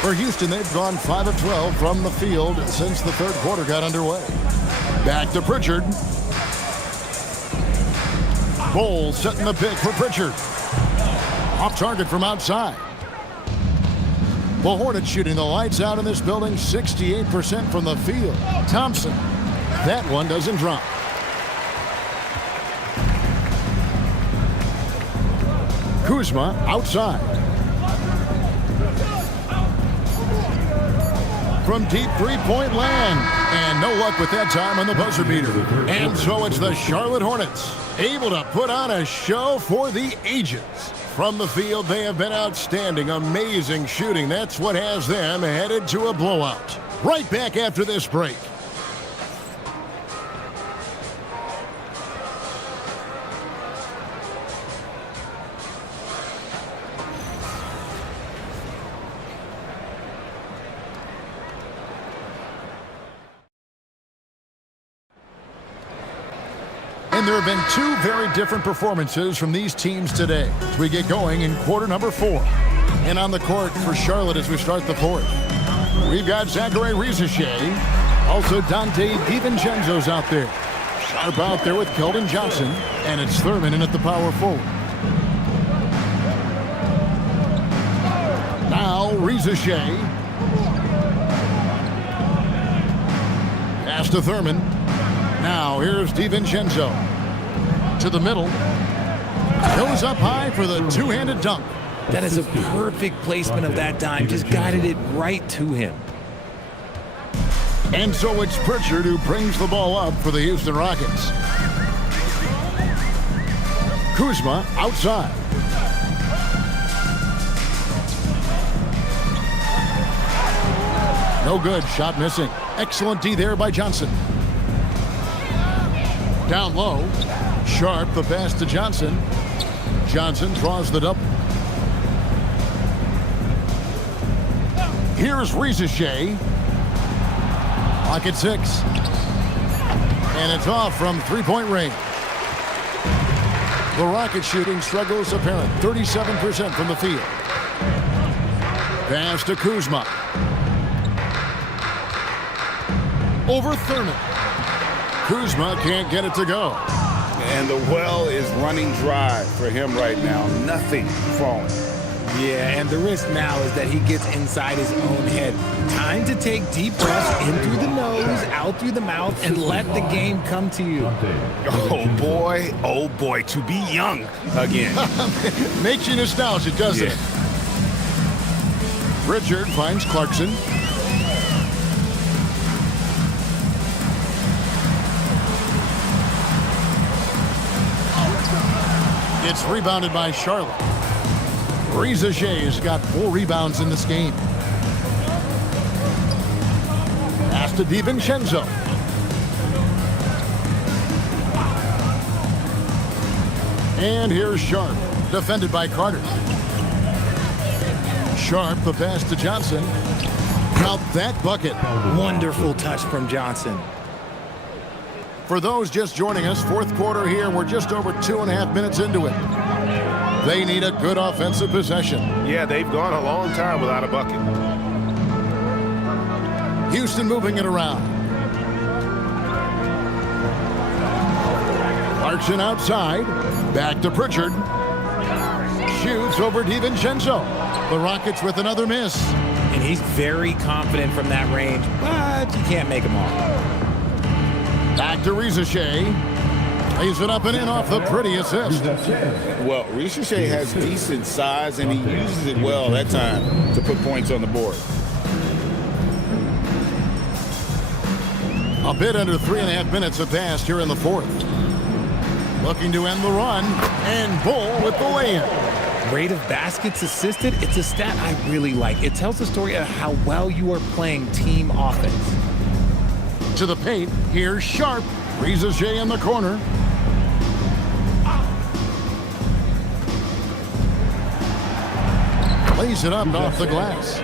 For Houston, they've gone 5 of 12 from the field since the third quarter got underway. Back to Pritchard. Bull setting the pick for Pritchard. Off target from outside. The Hornets shooting the lights out in this building, 68% from the field. Thompson, that one doesn't drop. Kuzma outside. From deep three-point land. And no luck with that time on the buzzer beater. And so it's the Charlotte Hornets, able to put on a show for the ages. From the field, they have been outstanding, amazing shooting. That's what has them headed to a blowout. Right back after this break. And there have been 2 very different performances from these teams today as we get going in quarter number 4. And on the court for Charlotte as we start the 4th, we've got Zachary Rizichet. Also Dante DiVincenzo's out there. Sharp out there with Keldon Johnson. And it's Thurman in at the power forward. Now Rizichet. Pass to Thurman. Now here's DiVincenzo. To the middle. Goes up high for the two-handed dunk. That is a perfect placement of that dime. Just guided it right to him. And so it's Pritchard who brings the ball up for the Houston Rockets. Kuzma outside. No good. Shot missing. Excellent D there by Johnson. Down low. Sharp the pass to Johnson. Johnson draws the double. Here's Shea. Clock at 6. And it's off from three-point range. The Rockets shooting struggles apparent. 37% from the field. Pass to Kuzma. Over Thurman. Kuzma can't get it to go. And the well is running dry for him right now. Nothing falling. Yeah, and the risk now is that he gets inside his own head. Time to take deep breaths in through the nose, out through the mouth, and let the game come to you. Oh boy, to be young again. Makes you nostalgic, doesn't it? Richard finds Clarkson. It's rebounded by Charlotte. Shea's got 4 rebounds in this game. Pass to DiVincenzo. And here's Sharp, defended by Carter. Sharp, the pass to Johnson. Count that bucket. Wonderful touch from Johnson. For those just joining us, fourth quarter here. We're just over 2.5 minutes into it. They need a good offensive possession. Yeah, they've gone a long time without a bucket. Houston moving it around. Clarkson outside. Back to Pritchard. Shoots over DiVincenzo. The Rockets with another miss. And he's very confident from that range, but you can't make him all. Back to Shea. Lays it up and in off the pretty assist. Well, Shea has decent size, and he uses it well that time to put points on the board. A bit under 3.5 minutes have passed here in the fourth. Looking to end the run, and Bull with the lay-in. Rate of baskets assisted, it's a stat I really like. It tells the story of how well you are playing team offense. To the paint, here's Sharp. Shea in the corner. Lays it up off the glass.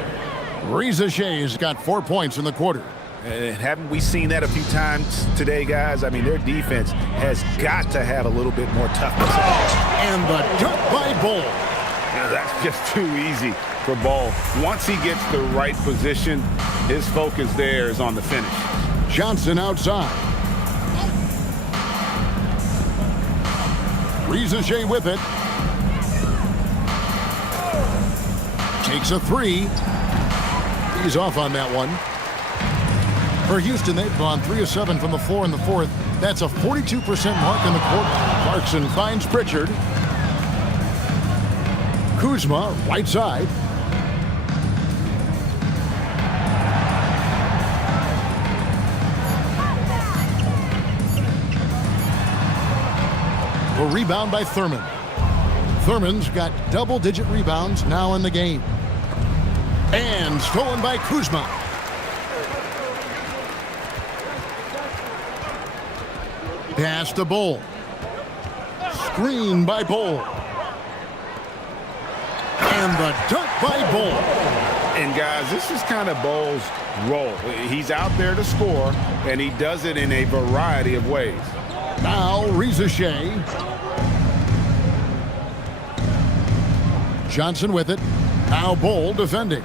Shea's got 4 points in the quarter. Haven't we seen that a few times today, guys? I mean, their defense has got to have a little bit more toughness. And the dunk by Bull. Yeah, that's just too easy for Bull. Once he gets the right position, his focus there is on the finish. Johnson outside. Shea with it. Takes a 3. He's off on that one. For Houston, they've gone 3 of 7 from the floor in the fourth. That's a 42% mark in the quarter. Clarkson finds Pritchard. Kuzma, right side. A rebound by Thurman. Thurman's got double-digit rebounds now in the game. And stolen by Kuzma. Pass to Bull. Screen by Bull. And the dunk by Bull. And guys, this is kind of Bull's role. He's out there to score, and he does it in a variety of ways. Now Shea. Johnson with it. Now Bull defending.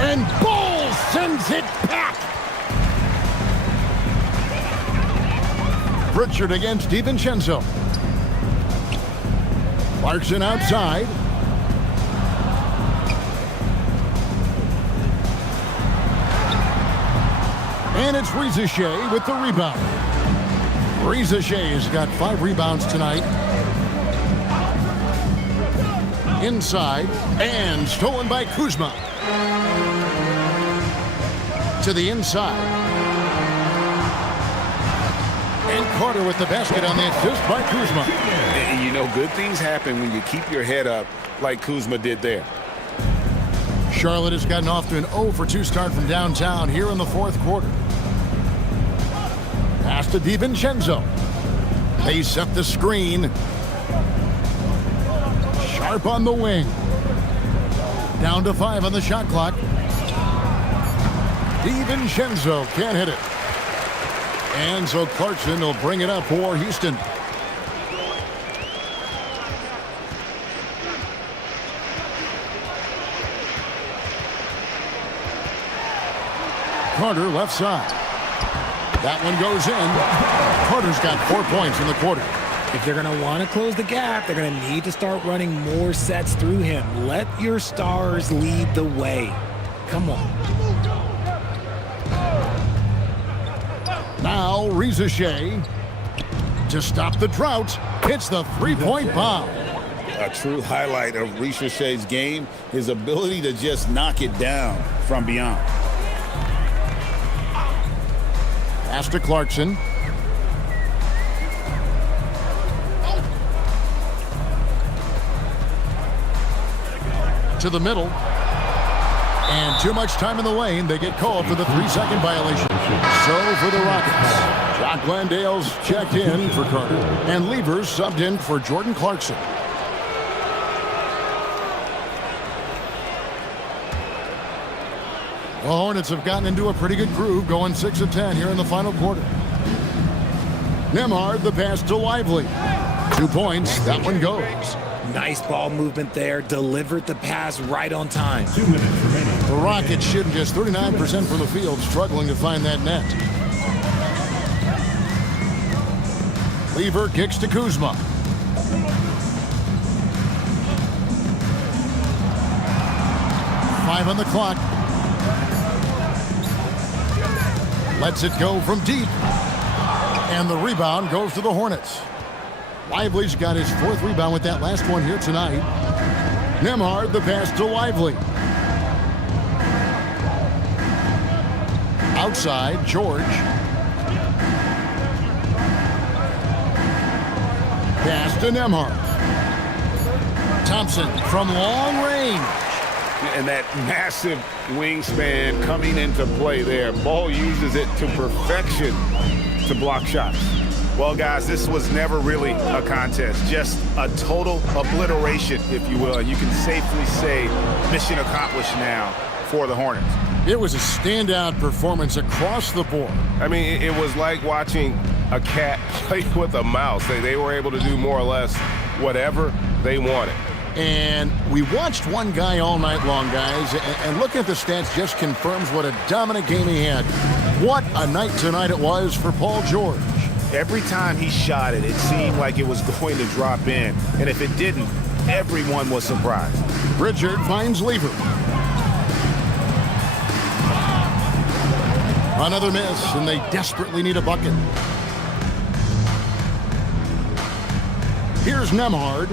And Bull sends it back. Pritchard against DiVincenzo. Clarkson outside. And it's Shea with the rebound. Shea's got 5 rebounds tonight. Inside, and stolen by Kuzma. To the inside. And Carter with the basket on the assist by Kuzma. And you know, good things happen when you keep your head up like Kuzma did there. Charlotte has gotten off to an 0 for 2 start from downtown here in the fourth quarter. Pass to DiVincenzo. They set the screen. Sharp on the wing. Down to 5 on the shot clock. DiVincenzo can't hit it. And so Clarkson will bring it up for Houston. Carter left side. That one goes in. Carter's got 4 points in the quarter. If they're going to want to close the gap, they're going to need to start running more sets through him. Let your stars lead the way. Come on. Now Reza Shea to stop the drought. Hits the three-point bomb. A true highlight of Reza Shea's game, his ability to just knock it down from beyond. Pass to Clarkson. To the middle. And too much time in the lane. They get called for the 3-second violation. So for the Rockets, Jock Landale's checked in for Carter. And Levers subbed in for Jordan Clarkson. The Hornets have gotten into a pretty good groove, going 6 of 10 here in the final quarter. Nembhard, the pass to Lively. 2 points. That one goes. Nice ball movement there. Delivered the pass right on time. 2 minutes remaining. The Rockets shooting just 39% from the field, struggling to find that net. Lever kicks to Kuzma. Five on the clock. Lets it go from deep. And the rebound goes to the Hornets. Lively's got his 4th rebound with that last one here tonight. Nembhard, the pass to Lively. Outside, George. Pass to Nembhard. Thompson from long range. And that massive wingspan coming into play there. Ball uses it to perfection to block shots. Well, guys, this was never really a contest, just a total obliteration, if you will. And you can safely say mission accomplished now for the Hornets. It was a standout performance across the board. I mean, it was like watching a cat play with a mouse. They were able to do more or less whatever they wanted. And we watched one guy all night long, guys, and looking at the stats just confirms what a dominant game he had. What a night tonight it was for Paul George. Every time he shot it, it seemed like it was going to drop in. And if it didn't, everyone was surprised. Richard finds Lever. Another miss, and they desperately need a bucket. Here's Nembhard.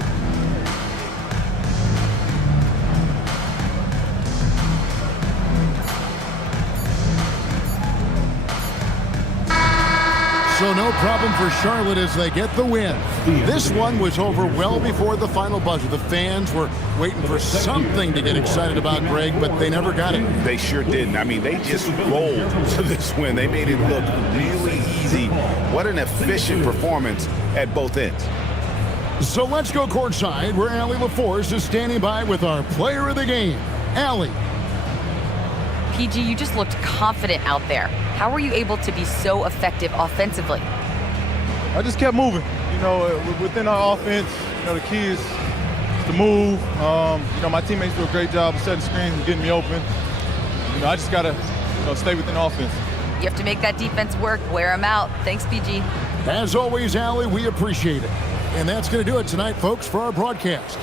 So no problem for Charlotte as they get the win. This one was over well before the final buzzer. The fans were waiting for something to get excited about, Greg, but they never got it. They sure didn't. I mean, they just rolled to this win. They made it look really easy. What an efficient performance at both ends. So let's go courtside where Allie LaForce is standing by with our player of the game. Allie. PG, you just looked confident out there. How were you able to be so effective offensively? I just kept moving. You know, within our offense, you know, the key is to move. You know, my teammates do a great job of setting screens and getting me open. You know, I just got to, stay within offense. You have to make that defense work, wear them out. Thanks, PG. As always, Allie, we appreciate it. And that's going to do it tonight, folks, for our broadcast.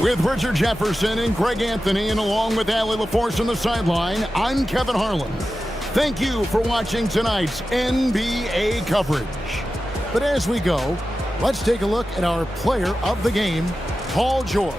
With Richard Jefferson and Greg Anthony, and along with Allie LaForce on the sideline, I'm Kevin Harlan. Thank you for watching tonight's NBA coverage. But as we go, let's take a look at our player of the game, Paul George.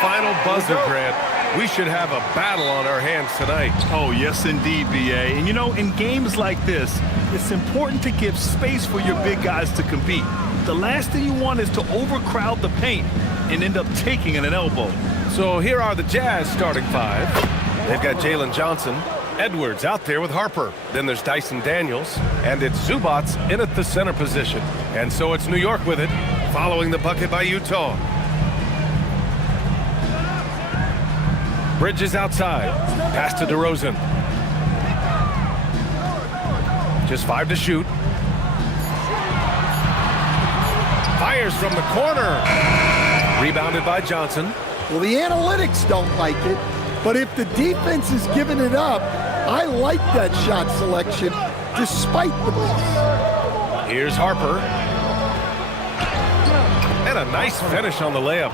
final buzzer, Grant. We should have a battle on our hands tonight. Oh, yes, indeed, B.A. And, you know, in games like this, it's important to give space for your big guys to compete. The last thing you want is to overcrowd the paint and end up taking an elbow. So here are the Jazz starting five. They've got Jalen Johnson, Edwards out there with Harper. Then there's Dyson Daniels, and it's Zubats in at the center position. And so it's New York with it, following the bucket by Utah. Bridges outside. Pass to DeRozan. Just 5 to shoot. Fires from the corner. Rebounded by Johnson. Well, the analytics don't like it, but if the defense is giving it up, I like that shot selection despite the miss. Here's Harper. And a nice finish on the layup.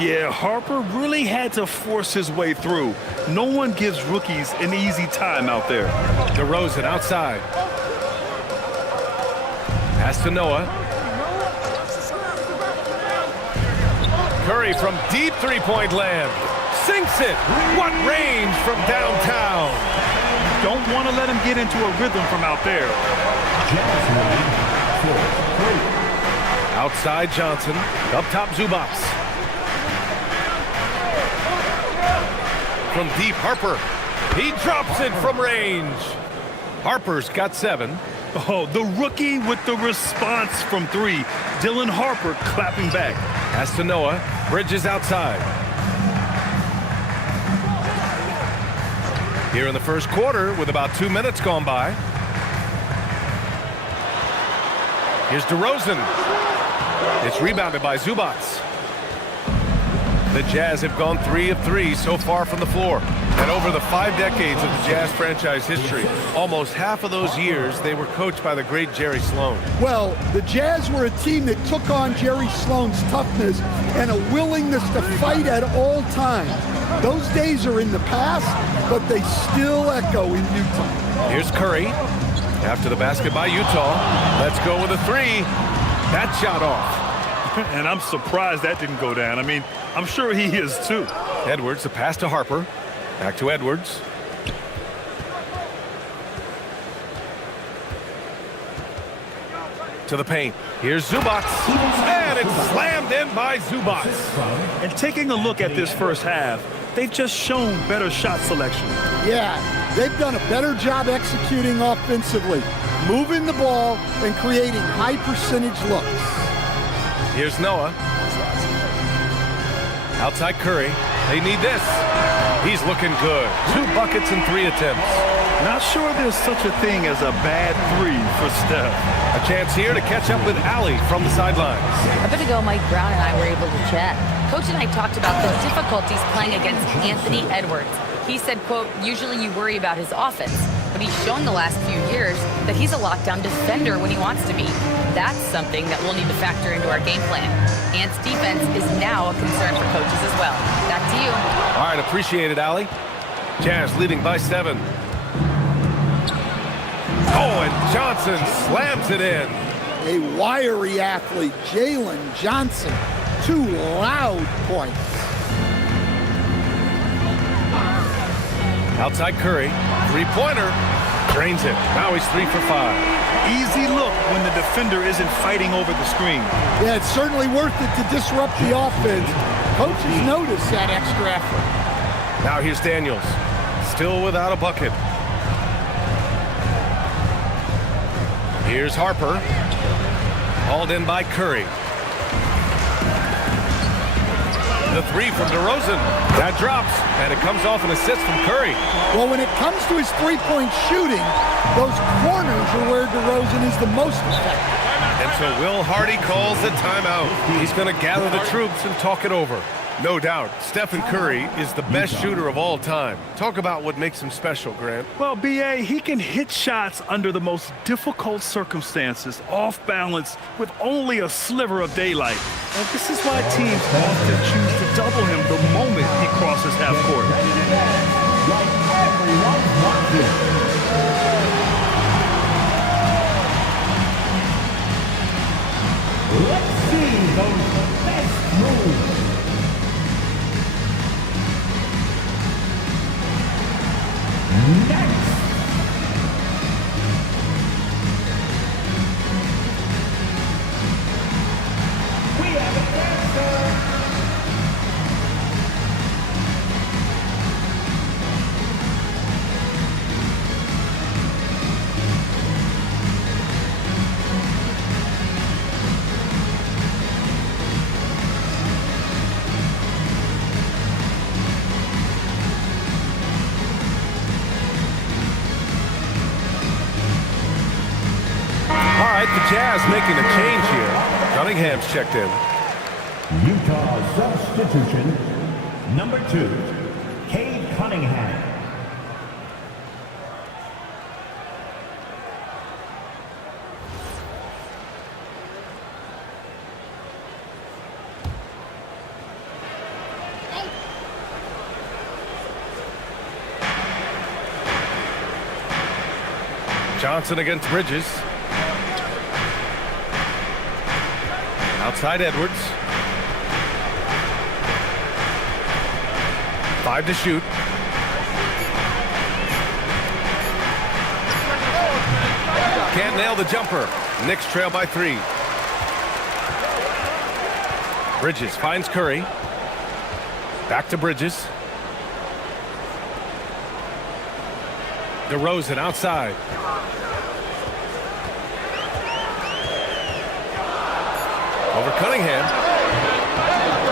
Yeah, Harper really had to force his way through. No one gives rookies an easy time out there. DeRozan outside. Pass to Noah. Curry from deep three-point land. Sinks it. What range from downtown. Don't want to let him get into a rhythm from out there. Outside Johnson. Up top Zubats. From deep Harper. He drops it from range. Harper's got 7. Oh, the rookie with the response from 3. Dylan Harper clapping back. Pass to Noah. Bridges outside. Here in the first quarter with about 2 minutes gone by. Here's DeRozan. It's rebounded by Zubats. The Jazz have gone 3 of 3 so far from the floor. And over the 5 decades of the Jazz franchise history, almost half of those years they were coached by the great Jerry Sloan. Well, the Jazz were a team that took on Jerry Sloan's toughness and a willingness to fight at all times. Those days are in the past, but they still echo in Utah. Here's Curry. After the basket by Utah. Let's go with a 3. That shot off. And I'm surprised that didn't go down. I mean, I'm sure he is too. Edwards, a pass to Harper. Back to Edwards. To the paint. Here's Zubats. And it's slammed in by Zubats. And taking a look at this first half, they've just shown better shot selection. Yeah, they've done a better job executing offensively, moving the ball and creating high percentage looks. Here's Noah. Outside Curry. They need this. He's looking good. 2 buckets and 3 attempts. Not sure there's such a thing as a bad 3 for Steph. A chance here to catch up with Allie from the sidelines. A bit ago, Mike Brown and I were able to chat. Coach and I talked about the difficulties playing against Anthony Edwards. He said, quote, usually you worry about his offense, but he's shown the last few years that he's a lockdown defender when he wants to be. That's something that we'll need to factor into our game plan. Ant's defense is now a concern for coaches as well. Back to you. All right, appreciate it, Allie. Jazz leading by 7. Oh, and Johnson slams it in. A wiry athlete, Jalen Johnson. 2 loud points. Outside Curry. 3-pointer. Drains it. Now he's 3 for 5. Easy look when the defender isn't fighting over the screen. Yeah, it's certainly worth it to disrupt the offense. Coaches notice that extra effort. Now here's Daniels. Still without a bucket. Here's Harper. Hauled in by Curry. The 3 from DeRozan. That drops, and it comes off an assist from Curry. Well, when it comes to his three-point shooting, those corners are where DeRozan is the most effective. And so Will Hardy calls a timeout. He's going to gather the troops and talk it over. No doubt, Stephen Curry is the best shooter of all time. Talk about what makes him special, Grant. Well, B.A., he can hit shots under the most difficult circumstances, off balance, with only a sliver of daylight. And this is why teams often choose to double him the moment he crosses half court. Let's see those best moves. right, the Jazz making a change here. Cunningham's checked in. Utah substitution, number 2, Cade Cunningham. Johnson against Bridges. Outside Edwards. 5 to shoot. Can't nail the jumper. Knicks trail by 3. Bridges finds Curry. Back to Bridges. DeRozan outside. Over Cunningham.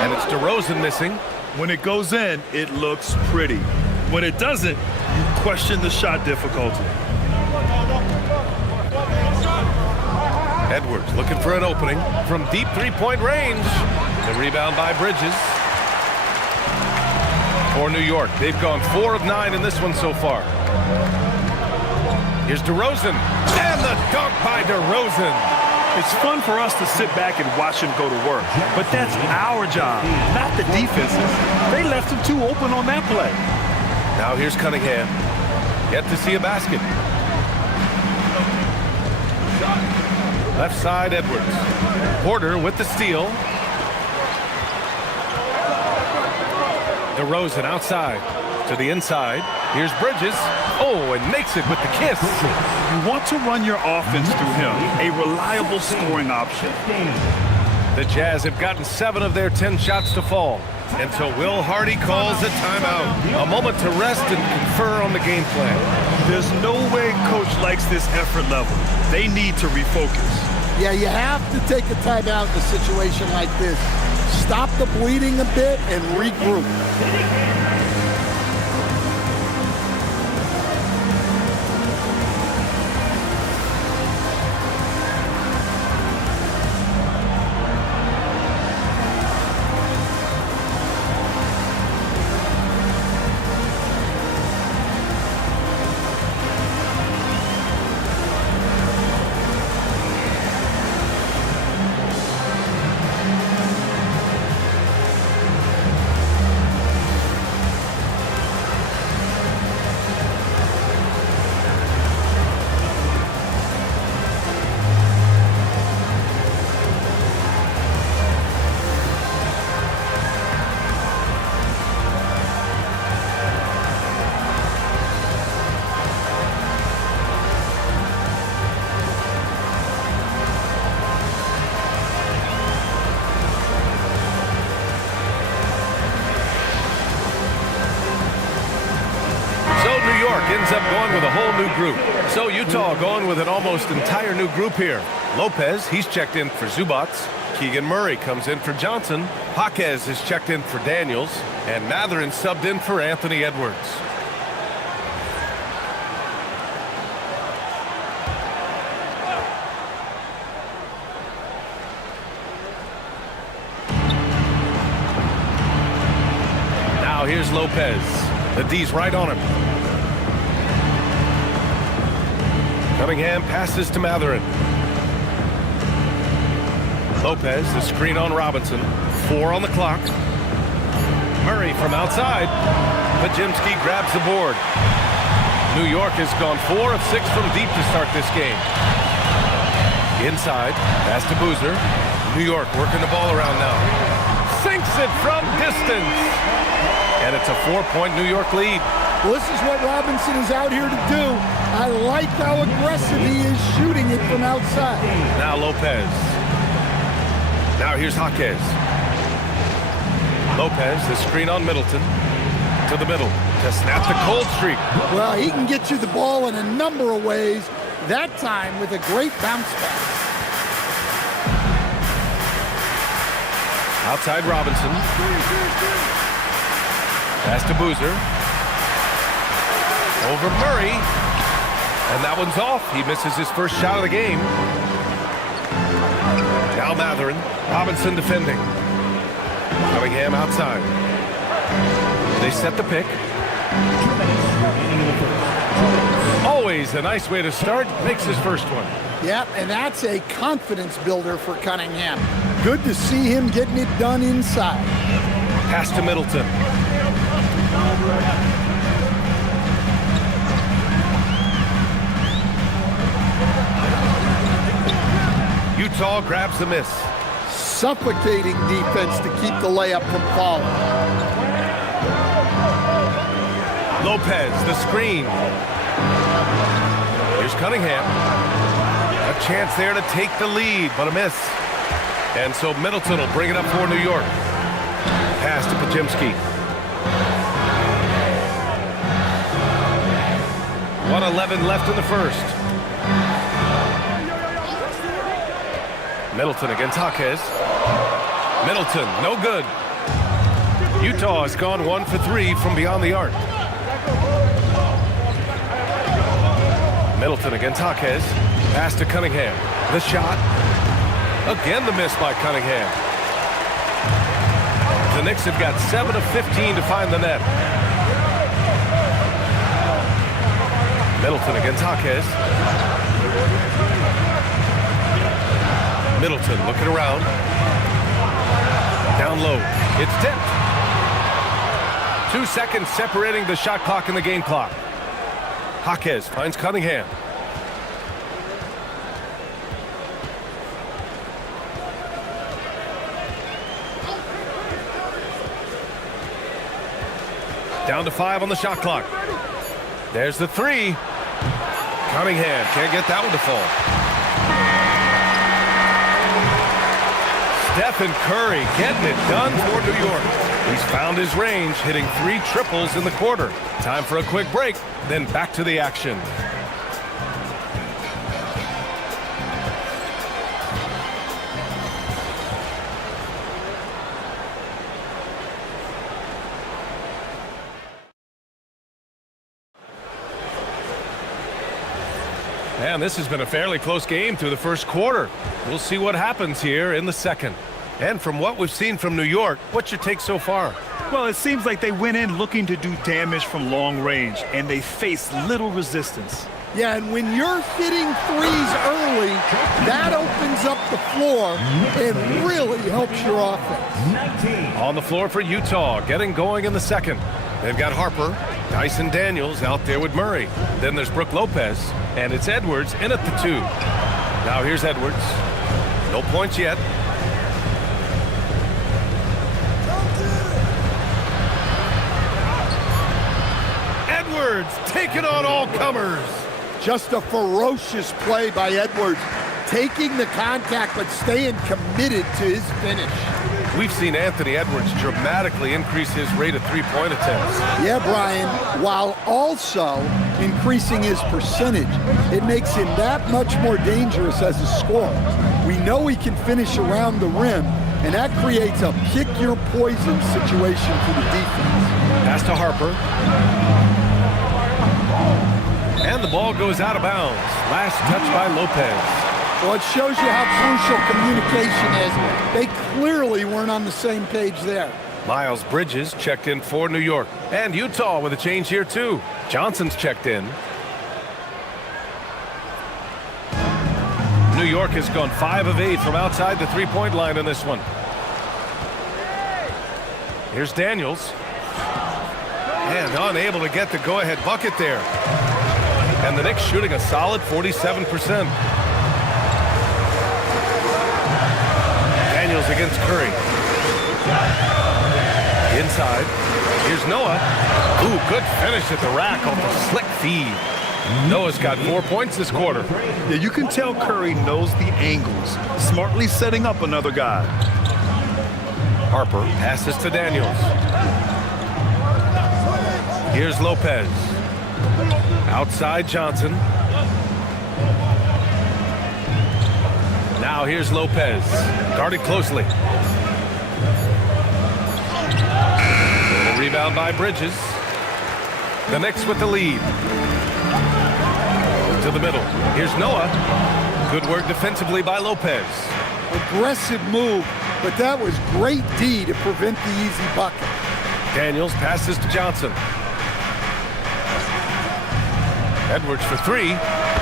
And it's DeRozan missing. When it goes in, it looks pretty. When it doesn't, you question the shot difficulty. Edwards looking for an opening from deep three-point range. The rebound by Bridges. For New York, they've gone 4 of 9 in this one so far. Here's DeRozan, and the dunk by DeRozan. It's fun for us to sit back and watch him go to work, but that's our job, not the defense's. They left him too open on that play. Now here's Cunningham. Yet to see a basket. Left side, Edwards. Porter with the steal. DeRozan outside to the inside. Here's Bridges. Oh, and makes it with the kiss. You want to run your offense through him, a reliable scoring option. The Jazz have gotten 7 of their 10 shots to fall. And so Will Hardy calls a timeout. A moment to rest and confer on the game plan. There's no way coach likes this effort level. They need to refocus. Yeah, you have to take a timeout in a situation like this. Stop the bleeding a bit and regroup. Ends up going with a whole new group. So Utah going with an almost entire new group here. Lopez, he's checked in for Zubats. Keegan Murray comes in for Johnson. Jaquez is checked in for Daniels. And Mathurin subbed in for Anthony Edwards. Now here's Lopez. The D's right on him. Cunningham passes to Mathurin. Lopez, the screen on Robinson. 4 on the clock. Murray from outside. Pajemski grabs the board. New York has gone 4 of 6 from deep to start this game. Inside, pass to Boozer. New York working the ball around now. Sinks it from distance. And it's a 4-point New York lead. Well, this is what Robinson is out here to do. I like how aggressive he is shooting it from outside. Now Lopez. Now here's Jaquez. Lopez, the screen on Middleton. To the middle to snap the cold streak. Well, he can get you the ball in a number of ways. That time with a great bounce back. Outside Robinson. Pass to Boozer. Over Murray. And that one's off. He misses his first shot of the game. Now Matherin. Robinson defending. Cunningham outside. They set the pick. Always a nice way to start. Makes his first one. Yep, and that's a confidence builder for Cunningham. Good to see him getting it done inside. Pass to Middleton. Utah grabs the miss. Suffocating defense to keep the layup from falling. Lopez, the screen. Here's Cunningham. A chance there to take the lead, but a miss. And so Middleton will bring it up for New York. Pass to Podziemski. 1:11 left in the first. Middleton against Jaquez. Middleton, no good. Utah has gone 1 for 3 from beyond the arc. Middleton against Jaquez. Pass to Cunningham. The shot. Again the miss by Cunningham. The Knicks have got 7 of 15 to find the net. Middleton against Jaquez. Middleton looking around. Down low. It's tipped. 2 seconds separating the shot clock and the game clock. Jaquez finds Cunningham. Down to 5 on the shot clock. There's the 3. Cunningham can't get that one to fall. Stephen Curry getting it done for New York. He's found his range, hitting 3 triples in the quarter. Time for a quick break, then back to the action. Man, this has been a fairly close game through the first quarter. We'll see what happens here in the second. And from what we've seen from New York, what's your take so far? Well, it seems like they went in looking to do damage from long range, and they faced little resistance. Yeah, and when you're hitting threes early, that opens up the floor and really helps your offense. On the floor for Utah, getting going in the second. They've got Harper, Dyson Daniels out there with Murray. Then there's Brook Lopez, and it's Edwards in at the 2. Now here's Edwards. No points yet. Edwards taking on all comers. Just a ferocious play by Edwards, taking the contact but staying committed to his finish. We've seen Anthony Edwards dramatically increase his rate of three-point attempts. Yeah, Brian, while also increasing his percentage. It makes him that much more dangerous as a scorer. We know he can finish around the rim, and that creates a pick-your-poison situation for the defense. Pass to Harper. And the ball goes out of bounds. Last touch by Lopez. Well, it shows you how crucial communication is. They clearly weren't on the same page there. Miles Bridges checked in for New York. And Utah with a change here, too. Johnson's checked in. New York has gone 5 of 8 from outside the three-point line in this one. Here's Daniels. And unable to get the go-ahead bucket there. And the Knicks shooting a solid 47%. Daniels against Curry. Inside. Here's Noah. Ooh, good finish at the rack off a slick feed. Noah's got 4 points this quarter. Yeah, you can tell Curry knows the angles, smartly setting up another guy. Harper passes to Daniels. Here's Lopez. Outside Johnson. Now here's Lopez. Guarded closely. A rebound by Bridges. The Knicks with the lead. To the middle. Here's Noah. Good work defensively by Lopez. aggressive move, but that was great D to prevent the easy bucket. Daniels passes to Johnson. Edwards for three.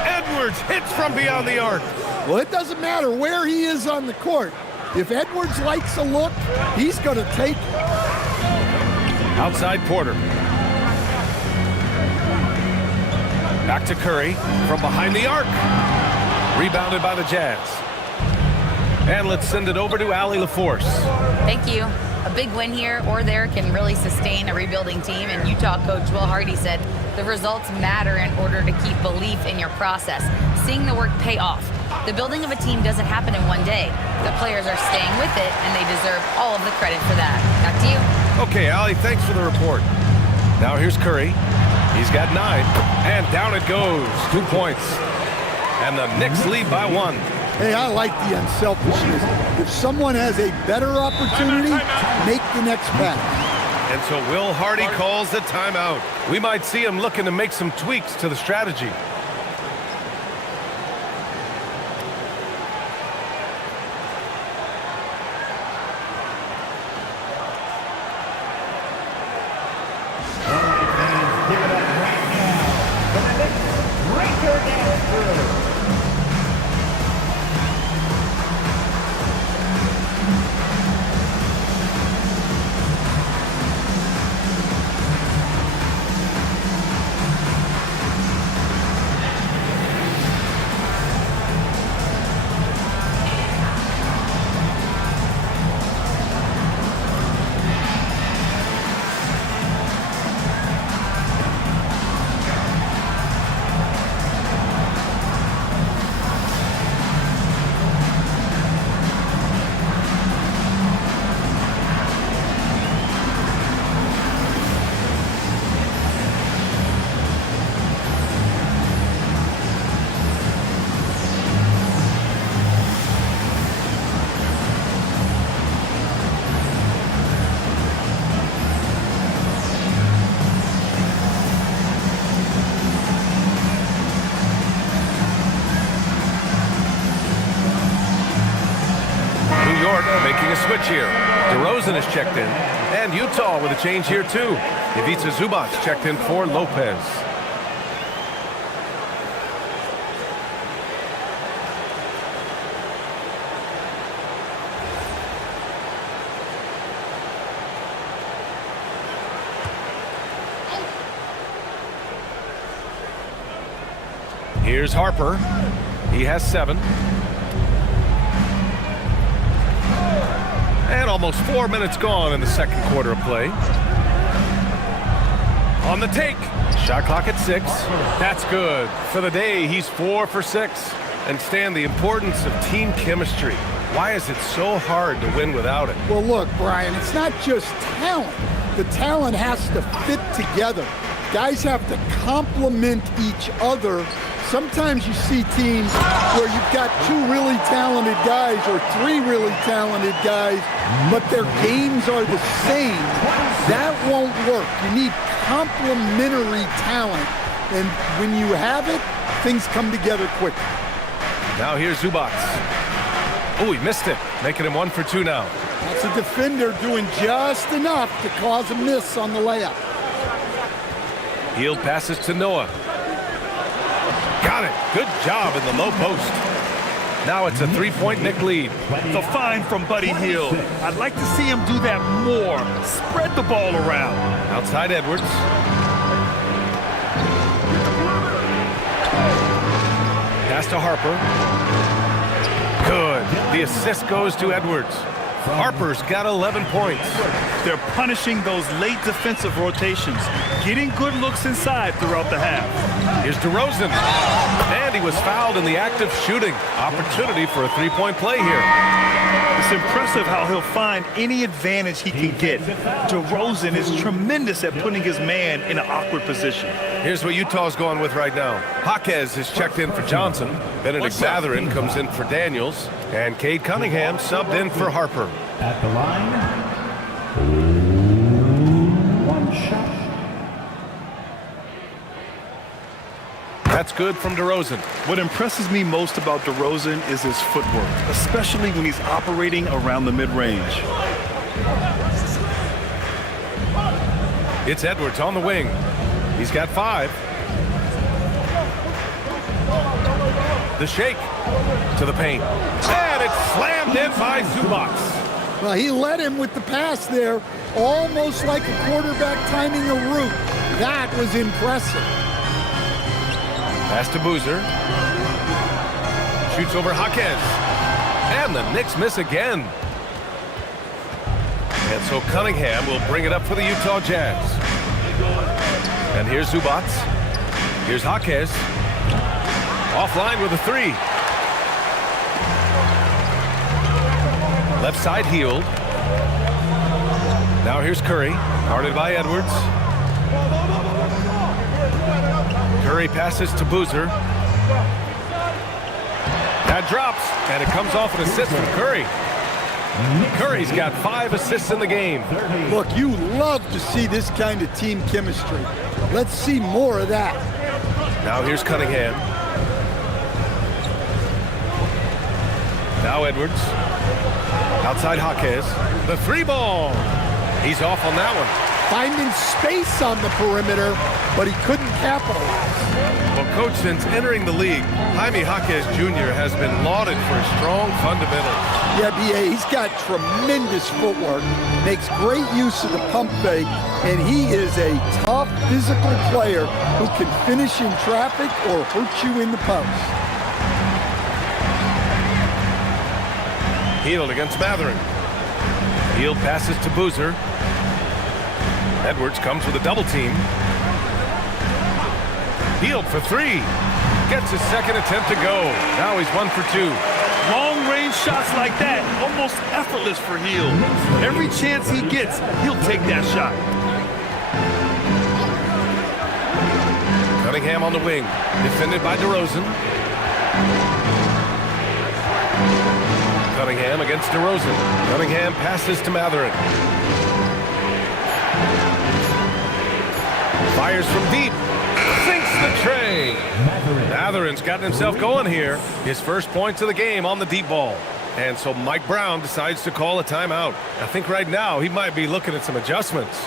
Edwards hits from beyond the arc. Well, it doesn't matter where he is on the court. If Edwards likes a look, he's going to take it. Outside Porter. Back to Curry from behind the arc. Rebounded by the Jazz. And let's send it over to Allie LaForce. Thank you. A big win here or there can really sustain a rebuilding team, and Utah coach Will Hardy said the results matter in order to keep belief in your process, seeing the work pay off. The building of a team doesn't happen in one day. The players are staying with it, and they deserve all of the credit for that. Back to you. Okay, Allie, thanks for the report. Now here's Curry. He's got 9, and down it goes. 2 points. And the Knicks lead by 1. Hey, I like the unselfishness. If someone has a better opportunity, make the next pass. And so Will Hardy calls the timeout. We might see him looking to make some tweaks to the strategy. Making a switch here. DeRozan is checked in. And Utah with a change here too. Ivica Zubac checked in for Lopez. Here's Harper. He has 7. And almost 4 minutes gone in the second quarter of play. On the take. Shot clock at 6. That's good. For the day, he's 4 for 6. And Stan, the importance of team chemistry. Why is it so hard to win without it? Well, look, Brian, it's not just talent. The talent has to fit together. Guys have to complement each other. Sometimes you see teams where you've got 2 really talented guys or 3 really talented guys, but their games are the same. That won't work. You need complementary talent. And when you have it, things come together quickly. Now here's Zubac. Oh, he missed it, making him 1 for 2 now. That's a defender doing just enough to cause a miss on the layup. Hield passes to Noah. Got it. Good job in the low post. Now it's a 3-point Knick lead. The find from Buddy Hield. I'd like to see him do that more. Spread the ball around. Outside Edwards. Pass to Harper. Good. The assist goes to Edwards. Harper's got 11 points. They're punishing those late defensive rotations, getting good looks inside throughout the half. Here's DeRozan. And he was fouled in the act of shooting. Opportunity for a 3-point play here. It's impressive how he'll find any advantage he can get. DeRozan is tremendous at putting his man in an awkward position. Here's what Utah's going with right now. Jaquez is checked in for Johnson. Benedict Mathurin comes in for Daniels. And Cade Cunningham subbed in for Harper. At the line, 1 shot. That's good from DeRozan. What impresses me most about DeRozan is his footwork, especially when he's operating around the mid-range. It's Edwards on the wing. He's got 5. The shake to the paint. And it's slammed in by Zubac. Well, he led him with the pass there, almost like a quarterback timing a route. That was impressive. Pass to Boozer. Shoots over Jaquez. And the Knicks miss again. And so Cunningham will bring it up for the Utah Jazz. And here's Zubac. Here's Jaquez. Offline with a 3. Left side Hield. Now here's Curry. Guarded by Edwards. Curry passes to Boozer. That drops, and it comes off an assist from Curry. Curry's got 5 assists in the game. Look, you love to see this kind of team chemistry. Let's see more of that. Now here's Cunningham. Now Edwards. Outside Jaquez. The 3-ball. He's off on that one. Finding space on the perimeter, but he couldn't capitalize. Well, Coach, since entering the league, Jaime Jaquez Jr. has been lauded for his strong fundamentals. Yeah, B.A., he's got tremendous footwork, makes great use of the pump fake, and he is a tough physical player who can finish in traffic or hurt you in the post. Hield against Matherin. Hield passes to Boozer. Edwards comes with a double team. Hield for 3. Gets his second attempt to go. Now he's 1 for 2. Long-range shots like that, almost effortless for Hield. Every chance he gets, he'll take that shot. Cunningham on the wing. Defended by DeRozan. Cunningham against DeRozan. Cunningham passes to Matherin. Fires from deep. Sinks the tray. Matherin's gotten himself going here. His first points of the game on the deep ball. And so Mike Brown decides to call a timeout. I think right now he might be looking at some adjustments.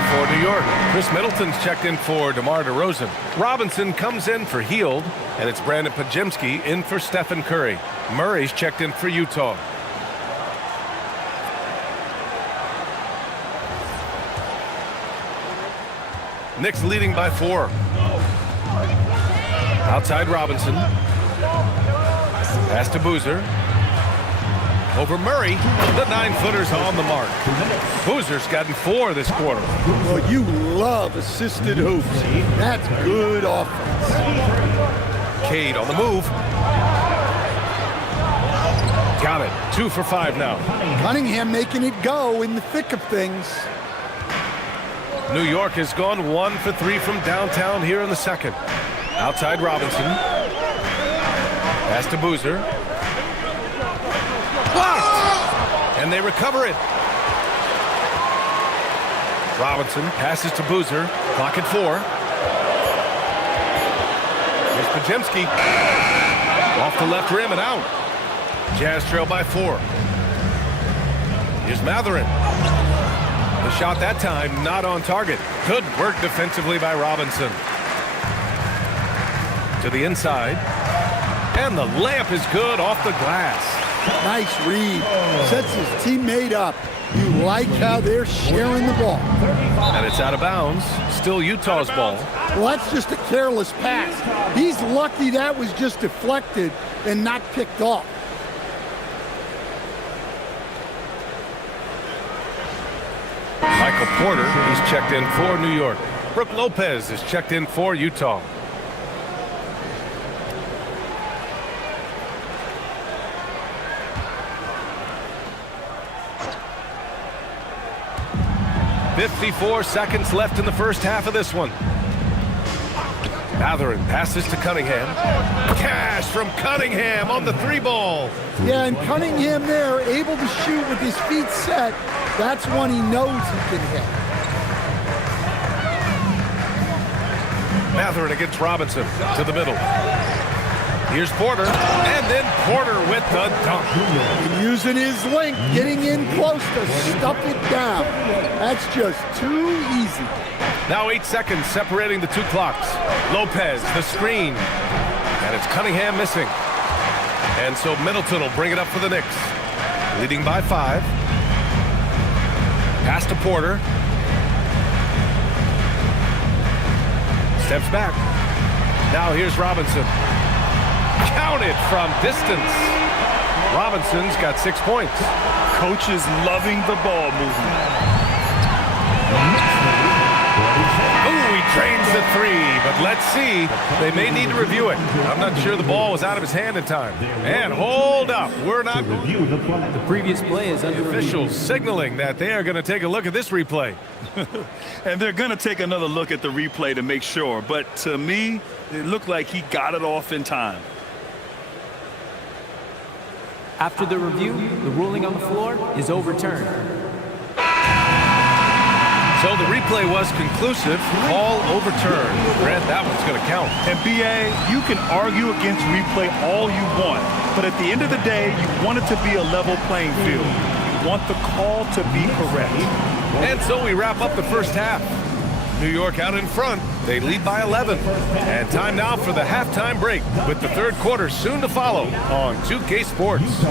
For New York, Chris Middleton's checked in for DeMar DeRozan. Robinson comes in for Hield, and it's Brandon Pajemski in for Stephen Curry. Murray's checked in for Utah. Knicks leading by 4. Outside Robinson. Pass to Boozer. Over Murray, the 9-footer's on the mark. Boozer's gotten 4 this quarter. Well, you love assisted hoops. That's good offense. Cade on the move. Got it. 2 for 5 now. Cunningham making it go in the thick of things. New York has gone 1 for 3 from downtown here in the second. Outside Robinson. Pass to Boozer. Blocked! And they recover it. Robinson passes to Boozer. Clock at 4. Here's Pajemski. Off the left rim and out. Jazz trail by 4. Here's Matherin. The shot that time not on target. Good work defensively by Robinson. To the inside. And the layup is good off the glass. Nice read. Sets his teammate up. You like how they're sharing the ball. And it's out of bounds. Still Utah's ball. Well, that's just a careless pass. He's lucky that was just deflected and not picked off. Michael Porter, he's checked in for New York. Brooke Lopez is checked in for Utah. "54 seconds left in the first half of this one. Matherin passes to Cunningham. Cash from Cunningham on the 3-ball. Yeah, and Cunningham there, able to shoot with his feet set. That's one he knows he can hit. Matherin against Robinson to the middle. Here's Porter, and then Porter with the dunk. And using his length, getting in close to stuff it down. That's just too easy. Now 8 seconds separating the two clocks. Lopez, the screen. And it's Cunningham missing. And so Middleton will bring it up for the Knicks. Leading by 5. Pass to Porter. Steps back. Now here's Robinson. Counted from distance. Robinson's got 6 points. Coach is loving the ball movement. Ooh, he drains the 3, but let's see. They may need to review it. I'm not sure the ball was out of his hand in time. And hold up. We're not. The previous play is under Officials signaling that they are going to take a look at this replay. And they're going to take another look at the replay to make sure. But to me, it looked like he got it off in time. After the review, the ruling on the floor is overturned. So the replay was conclusive. Call overturned. Grant, that one's going to count. And BA, you can argue against replay all you want, but at the end of the day, you want it to be a level playing field. You want the call to be correct. And so we wrap up the first half. New York out in front. They lead by 11. And time now for the halftime break, with the third quarter soon to follow on 2K Sports.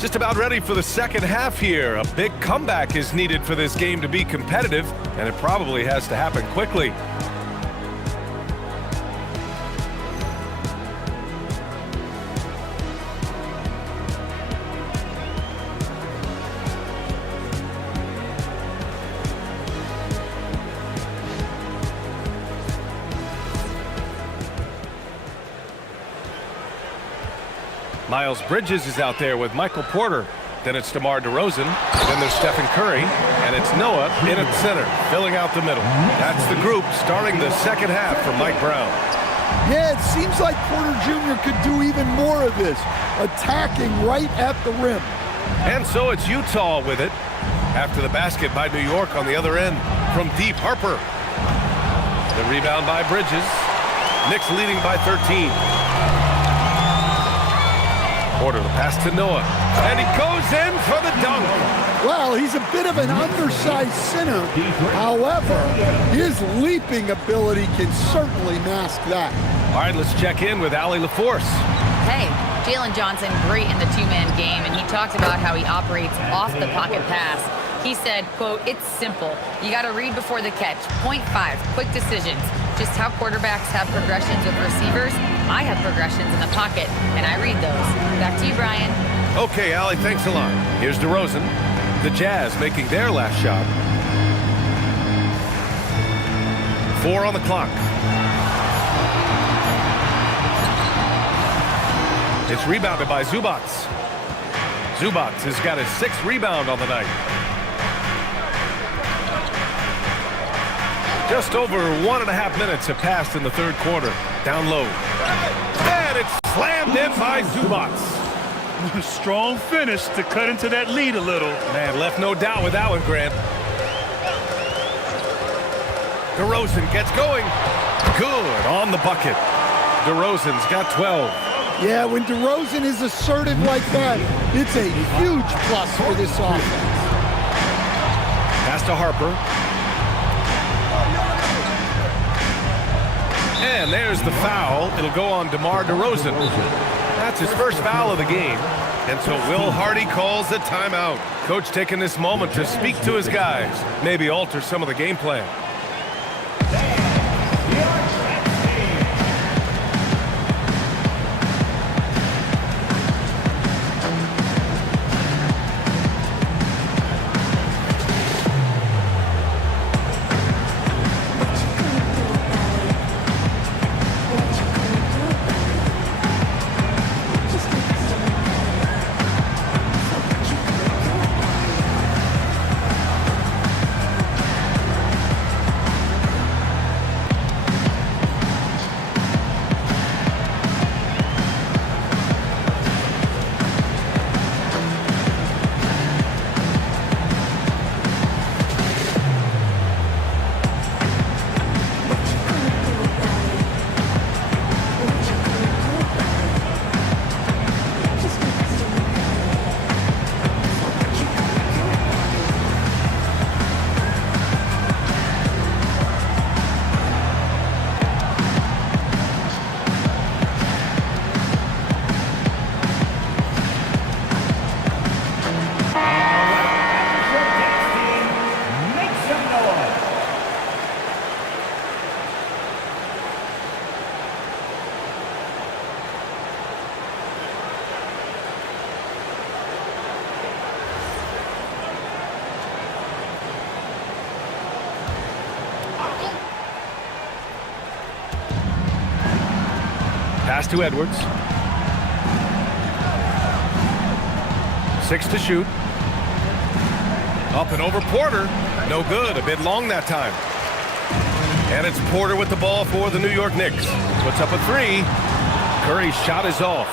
Just about ready for the second half here. A big comeback is needed for this game to be competitive, and it probably has to happen quickly. Miles Bridges is out there with Michael Porter. Then it's DeMar DeRozan. And then there's Stephen Curry. And it's Noah in at center, filling out the middle. That's the group starting the second half for Mike Brown. Yeah, it seems like Porter Jr. could do even more of this, attacking right at the rim. And so it's Utah with it. After the basket by New York on the other end from deep, Harper. The rebound by Bridges. Knicks leading by 13. Porter, the pass to Noah. And he goes in for the dunk. Well, he's a bit of an undersized center. However, his leaping ability can certainly mask that. All right, let's check in with Allie LaForce. Hey, Jalen Johnson, great in the two-man game, and he talked about how he operates off the pocket pass. He said, quote, "It's simple. You got to read before the catch. Point 5, quick decisions. Just how quarterbacks have progressions with receivers, I have progressions in the pocket, and I read those." Back to you, Brian. Okay, Allie, thanks a lot. Here's DeRozan. The Jazz making their last shot. 4 on the clock. It's rebounded by Zubats. Zubats has got his 6th rebound on the night. Just over 1.5 minutes have passed in the third quarter. Down low. And it's slammed in by Zubats. Strong finish to cut into that lead a little. Man, left no doubt with that one, Grant. DeRozan gets going. Good on the bucket. DeRozan's got 12. Yeah, when DeRozan is assertive like that, it's a huge plus for this offense. Pass to Harper. And there's the foul. It'll go on DeMar DeRozan. That's his first foul of the game. And so Will Hardy calls the timeout. Coach taking this moment to speak to his guys, maybe alter some of the game plan. Pass to Edwards. 6 to shoot. Up and over Porter. No good. A bit long that time. And it's Porter with the ball for the New York Knicks. Puts up a 3. Curry's shot is off.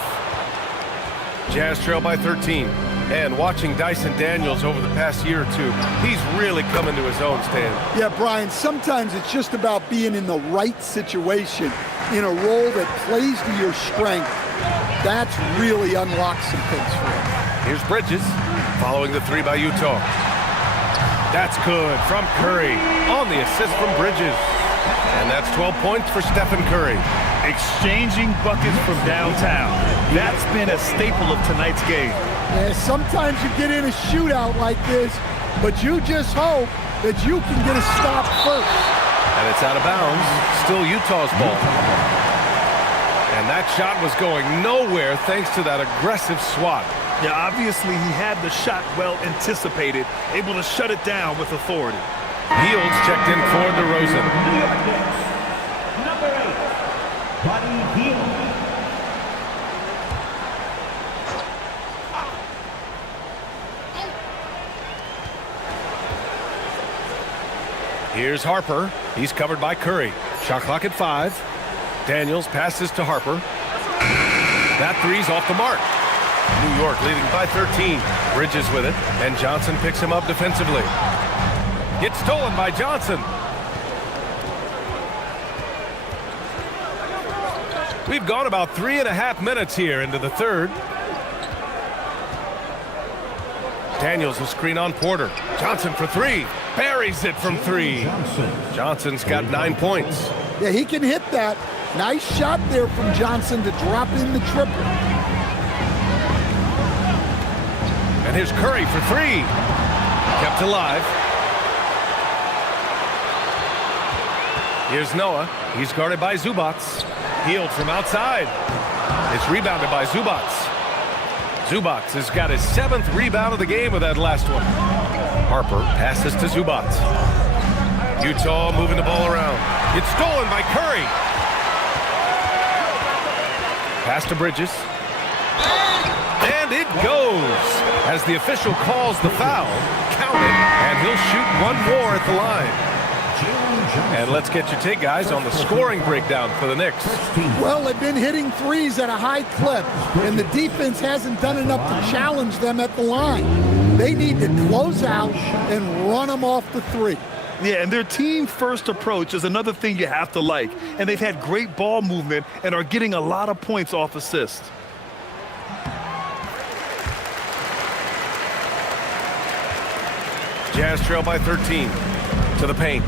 Jazz trail by 13. And watching Dyson Daniels over the past year or two, he's really coming to his own, Stan. Yeah, Brian, sometimes it's just about being in the right situation, in a role that plays to your strength. That's really unlocks some things for him. Here's Bridges, following the 3 by Utah. That's good from Curry on the assist from Bridges. And that's 12 points for Stephen Curry. Exchanging buckets from downtown. That's been a staple of tonight's game. Yeah, sometimes you get in a shootout like this, but you just hope that you can get a stop first. And it's out of bounds. Still Utah's ball. And that shot was going nowhere thanks to that aggressive swat. Yeah, obviously he had the shot well anticipated, able to shut it down with authority. Fields checked in for DeRozan. Number 8, Buddy Hield. Here's Harper. He's covered by Curry. Shot clock at 5. Daniels passes to Harper. That 3's off the mark. New York leading by 13. Bridges with it, and Johnson picks him up defensively. It's stolen by Johnson. We've gone about 3.5 minutes here into the third. Daniels will screen on Porter. Johnson for 3. Buries it from 3. Johnson's got 9 points. Yeah, he can hit that. Nice shot there from Johnson to drop in the triple. And here's Curry for 3. Kept alive. Here's Noah. He's guarded by Zubats. Healed from outside. It's rebounded by Zubats. Zubats has got his 7th rebound of the game with that last one. Harper passes to Zubats. Utah moving the ball around. It's stolen by Curry. Pass to Bridges. And it goes. As the official calls the foul, count it, and he'll shoot one more at the line. And let's get your take, guys, on the scoring breakdown for the Knicks. Well, they've been hitting threes at a high clip, and the defense hasn't done enough to challenge them at the line. They need to close out and run them off the three. Yeah, and their team-first approach is another thing you have to like. And they've had great ball movement and are getting a lot of points off assists. Jazz trail by 13 to the paint.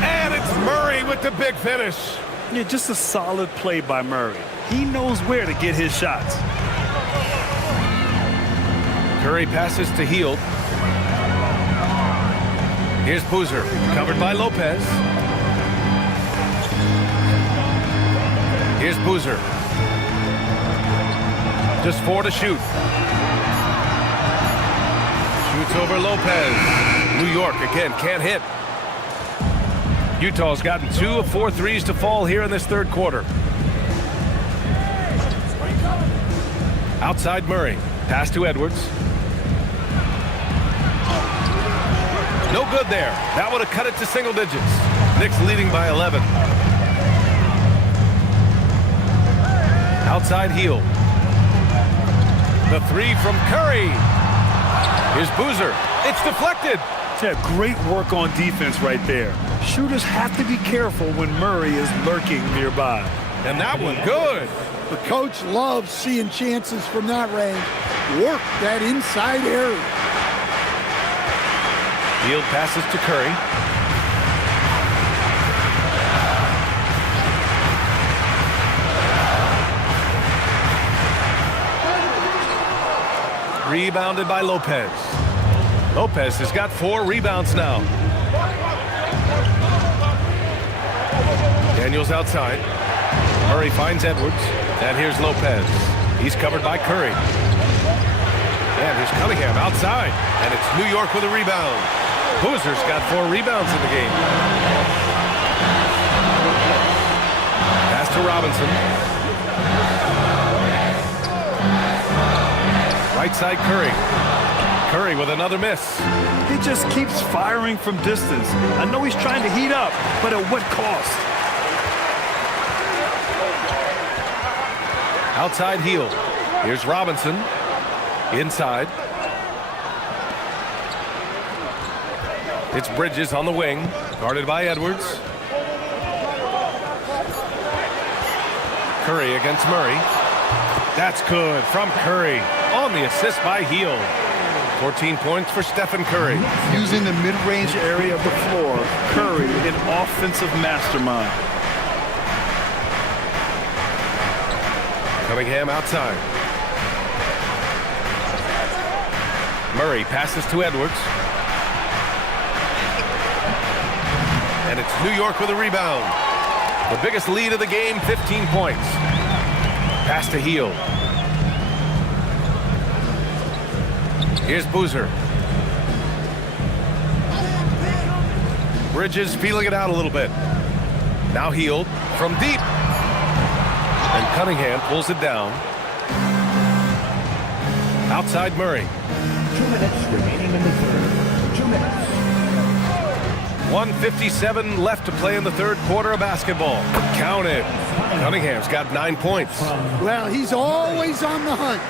And it's Murray with the big finish. Yeah, just a solid play by Murray. He knows where to get his shots. Curry passes to Hield. Here's Boozer, covered by Lopez. Here's Boozer. Just 4 to shoot. Shoots over Lopez. New York again can't hit. Utah's gotten 2 of 4 threes to fall here in this third quarter. Outside Murray. Pass to Edwards. No good there. That would have cut it to single digits. Knicks leading by 11. Outside Hield. The 3 from Curry. Here's Boozer. It's deflected. Yeah, great work on defense right there. Shooters have to be careful when Murray is lurking nearby. And that one good. The coach loves seeing chances from that range. Work that inside area. Hield passes to Curry. Rebounded by Lopez. Lopez has got 4 rebounds now. Daniels outside. Murray finds Edwards. And here's Lopez. He's covered by Curry. And here's Cunningham outside. And it's New York with a rebound. Boozer's got 4 rebounds in the game. Pass to Robinson. Right side Curry. Curry with another miss. He just keeps firing from distance. I know he's trying to heat up, but at what cost? Outside Hield. Here's Robinson. Inside. It's Bridges on the wing. Guarded by Edwards. Curry against Murray. That's good from Curry. On the assist by Hield. 14 points for Stephen Curry. Using the mid-range area of the floor, Curry, an offensive mastermind. Cunningham outside. Murray passes to Edwards. And it's New York with a rebound. The biggest lead of the game, 15 points. Pass to Hield. Here's Boozer. Bridges feeling it out a little bit. Now Hield from deep. And Cunningham pulls it down. Outside Murray. 2 minutes remaining in the third. 2 minutes. 1:57 left to play in the third quarter of basketball. Counted. Cunningham's got 9 points. Well, he's always on the hunt.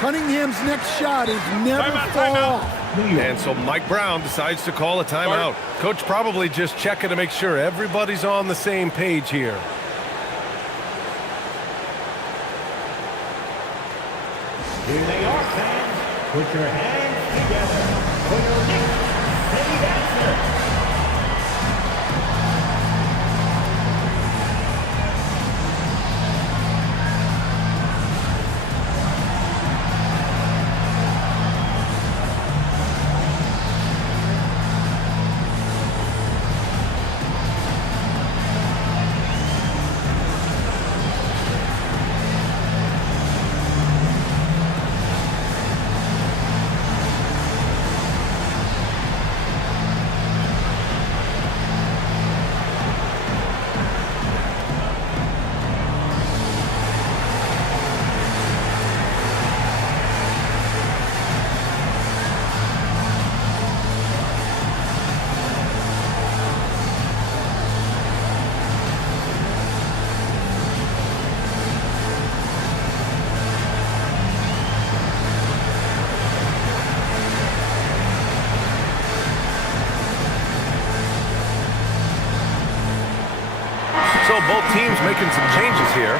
Cunningham's next shot is never fall off. And so Mike Brown decides to call a timeout. Coach probably just checking to make sure everybody's on the same page here. Here they are, fans. Put your hands together for your Knicks City Dancers. so both teams making some changes here.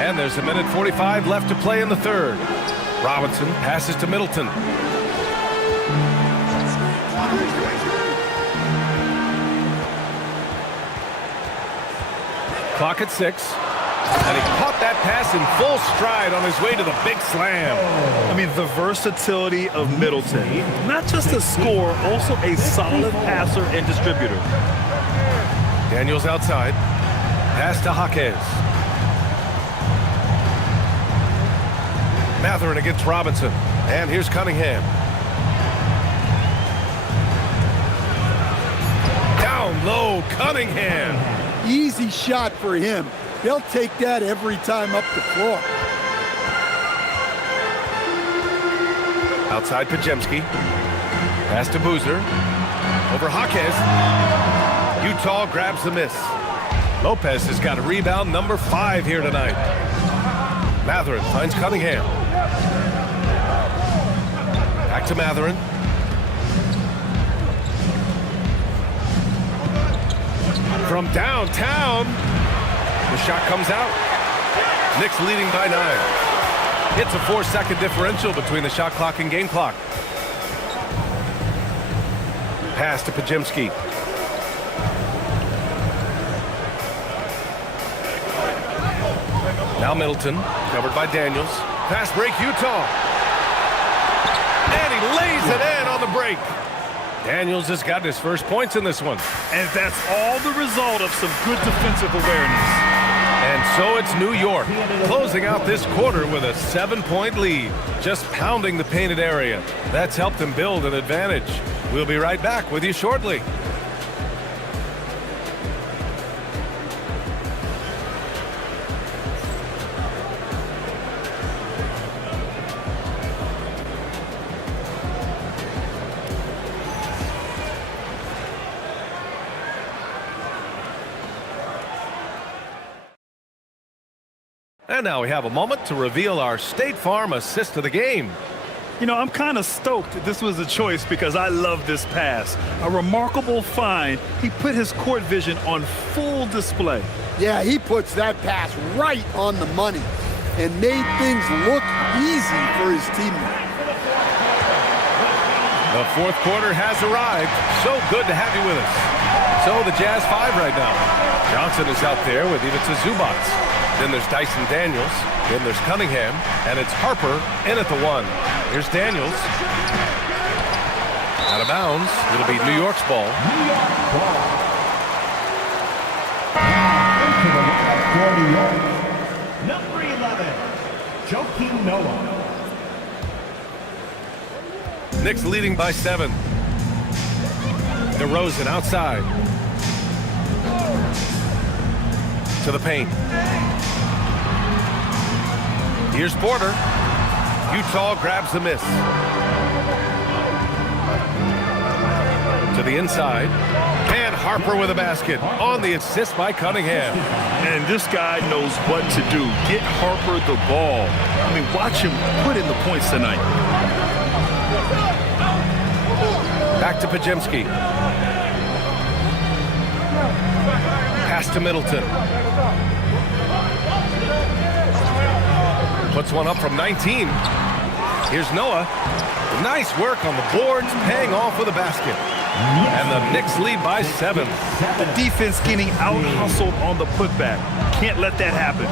And there's a minute 45 left to play in the third. Robinson passes to Middleton. Clock at 6. And he caught that pass in full stride on his way to the big slam. I mean, the versatility of Middleton. Not just a scorer, also a solid passer and distributor. Daniels outside. Pass to Jaquez. Mathurin against Robinson. And here's Cunningham. Down low, Cunningham. Easy shot for him. They'll take that every time up the floor. Outside Pajemski. Pass to Boozer. Over Jaquez. Utah grabs the miss. Lopez has got a rebound number 5 here tonight. Mathurin finds Cunningham. Back to Mathurin. From downtown, the shot comes out. Knicks leading by 9. It's a 4-second differential between the shot clock and game clock. Pass to Pajemski. Now Middleton, covered by Daniels. Pass break, Utah. And he lays it in on the break. Daniels has got his first points in this one. And that's all the result of some good defensive awareness. And so it's New York, closing out this quarter with a 7-point lead, just pounding the painted area. That's helped them build an advantage. We'll be right back with you shortly. And now we have a moment to reveal our State Farm assist of the game. You know, I'm kind of stoked this was a choice because I love this pass. A remarkable find. He put his court vision on full display. Yeah, he puts that pass right on the money and made things look easy for his teammate. The fourth quarter has arrived. So good to have you with us. So the Jazz 5 right now. Johnson is out there with Ivica Zubats. Then there's Dyson Daniels. Then there's Cunningham. And it's Harper in at the 1. Here's Daniels. Out of bounds. It'll be New York's ball. Number 11, Joakim Noah. Knicks leading by 7. DeRozan outside. To the paint. Here's Porter. Utah grabs the miss. To the inside. And Harper with a basket on the assist by Cunningham. And this guy knows what to do. Get Harper the ball. I mean, watch him put in the points tonight. Back to Pajemski. Pass to Middleton. Puts one up from 19. Here's Noah. Nice work on the boards, paying off with a basket. And the Knicks lead by 7. The defense getting out-hustled on the putback. Can't let that happen.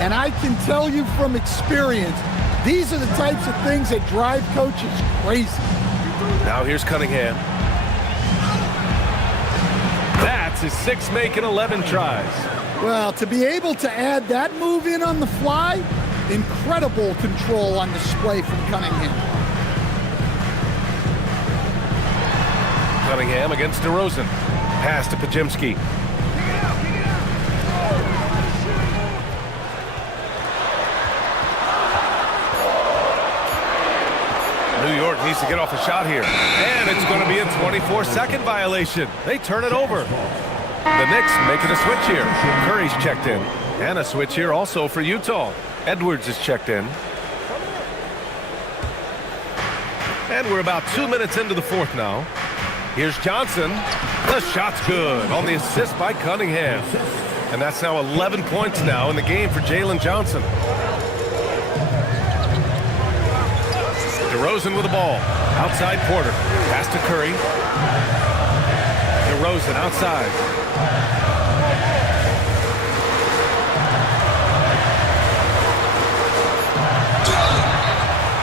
And I can tell you from experience, these are the types of things that drive coaches crazy. Now here's Cunningham. That's his 6th make in 11 tries. Well, to be able to add that move in on the fly, incredible control on display from Cunningham. Cunningham against DeRozan. Pass to Pajemski. New York needs tries to get off a shot here. And it's going to be a 24-second violation. They turn it over. The Knicks making a switch here. Curry's checked in. And a switch here also for Utah. Edwards is checked in. And we're about 2 minutes into the fourth now. Here's Johnson. The shot's good on the assist by Cunningham. And that's now 11 points now in the game for Jalen Johnson. DeRozan with the ball. Outside Porter. Pass to Curry. DeRozan outside.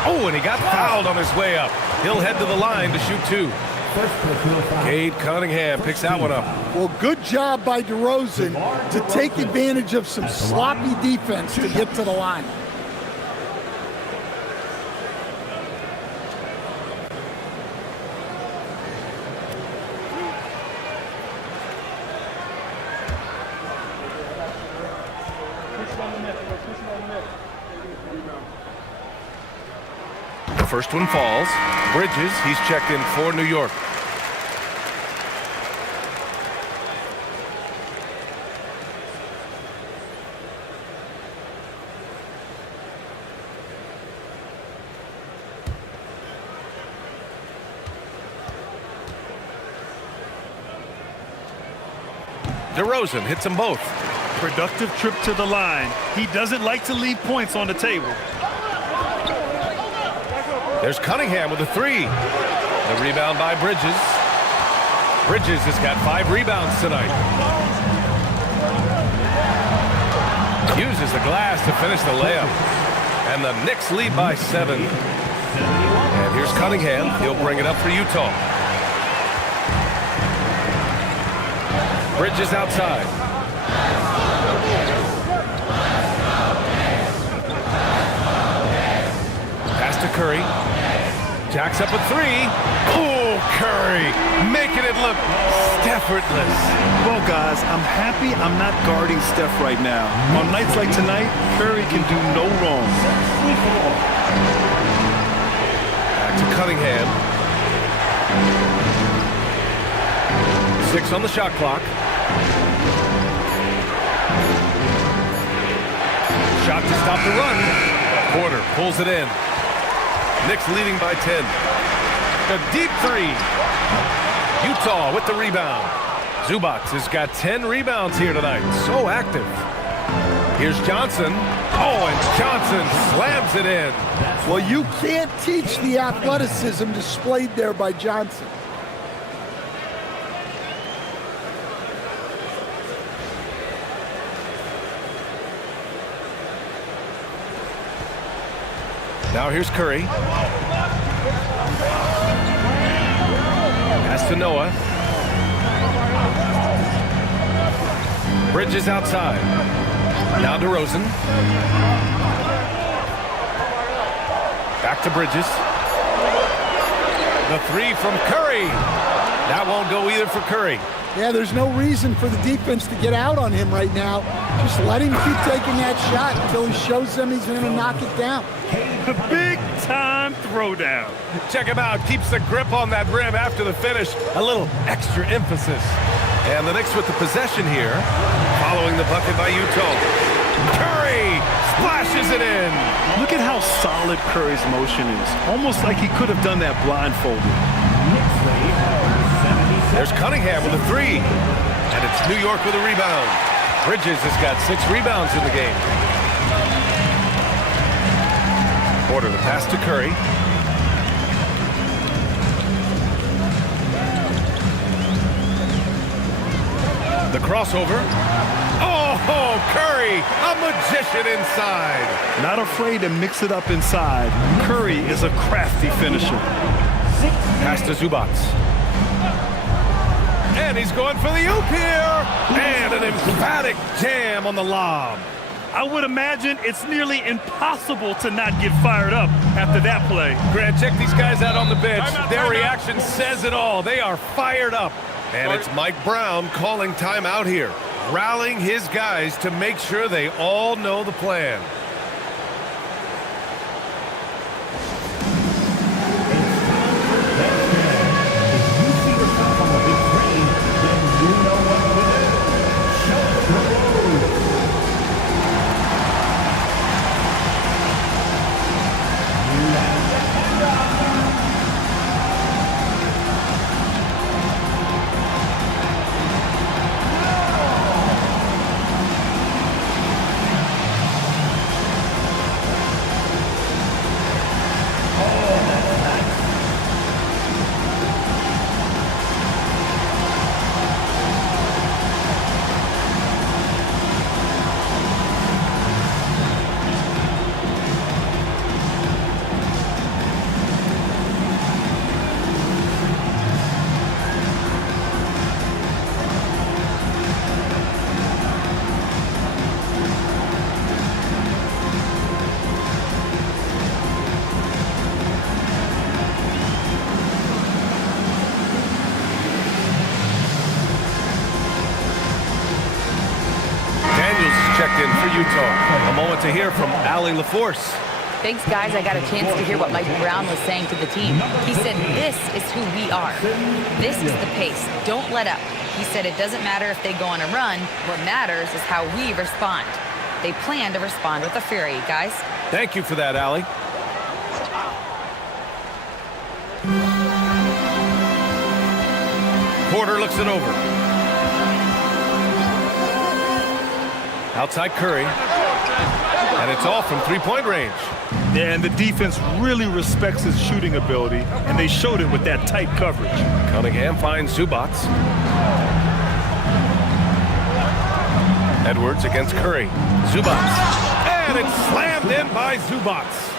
Oh, and he got fouled on his way up. He'll head to the line to shoot two. Cade Cunningham picks that one up. Well, good job by DeRozan to take advantage of some sloppy defense to get to the line. The first one falls. Bridges, he's checked in for New York. DeRozan hits them both. Productive trip to the line. He doesn't like to leave points on the table. There's Cunningham with a three. The rebound by Bridges. Bridges has got 5 rebounds tonight. Uses the glass to finish the layup. And the Knicks lead by 7. And here's Cunningham. He'll bring it up for Utah. Bridges outside. Pass to Curry. Jacks up a 3. Oh, Curry making it look effortless. Well, guys, I'm happy I'm not guarding Steph right now. On nights like tonight, Curry can do no wrong. Back to Cunningham. 6 on the shot clock. Shot to stop the run. Porter pulls it in. Knicks leading by 10. The deep 3. Utah with the rebound. Zubats has got 10 rebounds here tonight. So active. Here's Johnson. Oh, and Johnson slams it in. Well, you can't teach the athleticism displayed there by Johnson. Now here's Curry. Pass to Noah. Bridges outside. Now DeRozan. Back to Bridges. The 3 from Curry. That won't go either for Curry. Yeah, there's no reason for the defense to get out on him right now. Just let him keep taking that shot until he shows them he's going to knock it down. The big-time throwdown. Check him out. Keeps the grip on that rim after the finish. A little extra emphasis. And the Knicks with the possession here, following the bucket by Utah. Curry splashes it in. Look at how solid Curry's motion is. Almost like he could have done that blindfolded. There's Cunningham with a 3. And it's New York with a rebound. Bridges has got 6 rebounds in the game. Porter the pass to Curry. The crossover. Oh, Curry, a magician inside. Not afraid to mix it up inside. Curry is a crafty finisher. Pass to Zubats. And he's going for the oop here. And an emphatic jam on the lob. I would imagine it's nearly impossible to not get fired up after that play. Grant, check these guys out on the bench. Their reaction says it all. They are fired up. And it's Mike Brown calling timeout here, rallying his guys to make sure they all know the plan. Utah. A moment to hear from Allie LaForce. Thanks, guys. I got a chance to hear what Mike Brown was saying to the team. He said, this is who we are. This is the pace. Don't let up. He said it doesn't matter if they go on a run. What matters is how we respond. They plan to respond with a fury, guys. Thank you for that, Allie. Porter looks it over. Outside Curry. And it's all from three-point range. Yeah, and the defense really respects his shooting ability, and they showed it with that tight coverage. Cunningham finds Zubats. Edwards against Curry. Zubats. And it's slammed in by Zubats.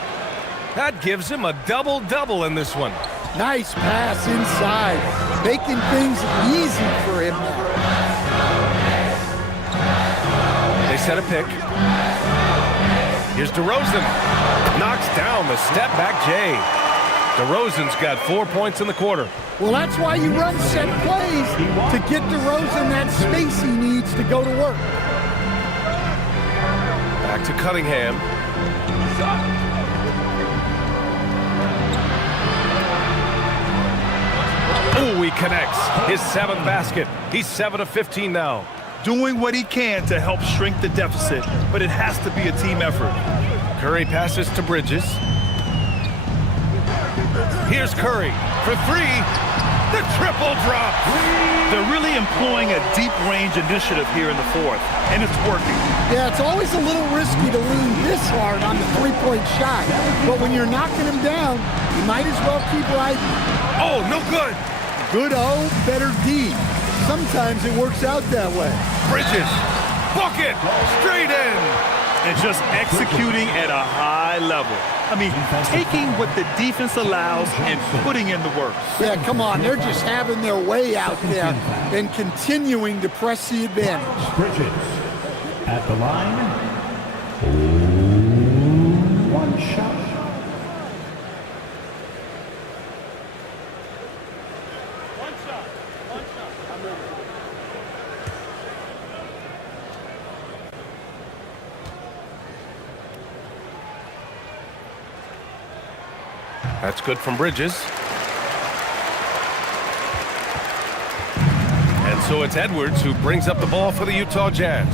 That gives him a double-double in this one. Nice pass inside, making things easy for him now. They set a pick. Here's DeRozan. Knocks down the step-back J. DeRozan's got 4 points in the quarter. Well, that's why you run set plays, to get DeRozan that space he needs to go to work. Back to Cunningham. Oh, he connects. His 7th basket. He's 7 of 15 now. Doing what he can to help shrink the deficit, but it has to be a team effort. Curry passes to Bridges. Here's Curry for 3. The triple drop. They're really employing a deep range initiative here in the fourth, and it's working. Yeah, it's always a little risky to lean this hard on the three-point shot, but when you're knocking him down, you might as well keep riding. Oh, no good. Good O, better D. Sometimes it works out that way. Bridges, bucket, straight in. And just executing at a high level. I mean, taking what the defense allows and putting in the work. Yeah, come on. They're just having their way out there and continuing to press the advantage. Bridges at the line. 1 shot. That's good from Bridges. And so it's Edwards who brings up the ball for the Utah Jazz.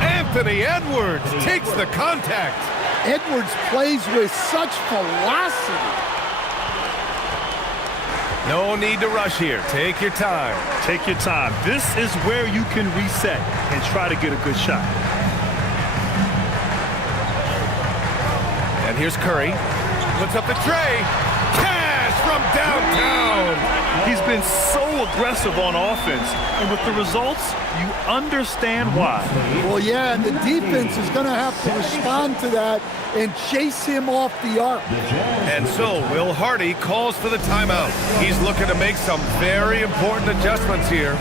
Anthony Edwards takes the contact. Edwards plays with such velocity. No need to rush here. Take your time. Take your time. This is where you can reset and try to get a good shot. And here's Curry. Puts up the tray. Cash from downtown. He's been so aggressive on offense, and with the results, you understand why. Well, yeah, and the defense is going to have to respond to that and chase him off the arc. And so Will Hardy calls for the timeout. He's looking to make some very important adjustments here.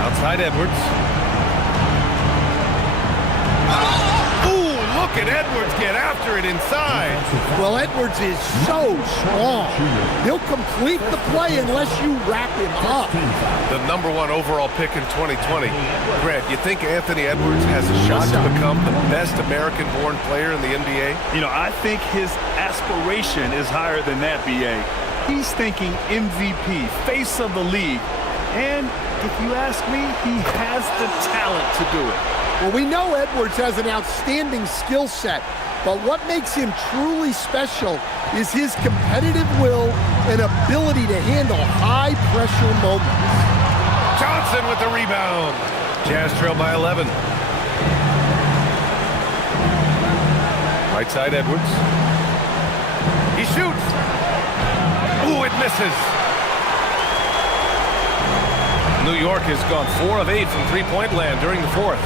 Outside Edwards. at Edwards get after it inside. Well, Edwards is so strong. He'll complete the play unless you wrap him up. The #1 overall pick in 2020. Grant, you think Anthony Edwards has a shot to become the best American-born player in the NBA? You know, I think his aspiration is higher than that, B.A. He's thinking MVP, face of the league. And if you ask me, he has the talent to do it. Well, we know Edwards has an outstanding skill set, but what makes him truly special is his competitive will and ability to handle high-pressure moments. Johnson with the rebound. Jazz trail by 11. Right side, Edwards. He shoots. Ooh, it misses. New York has gone 4 of 8 from three-point land during the fourth.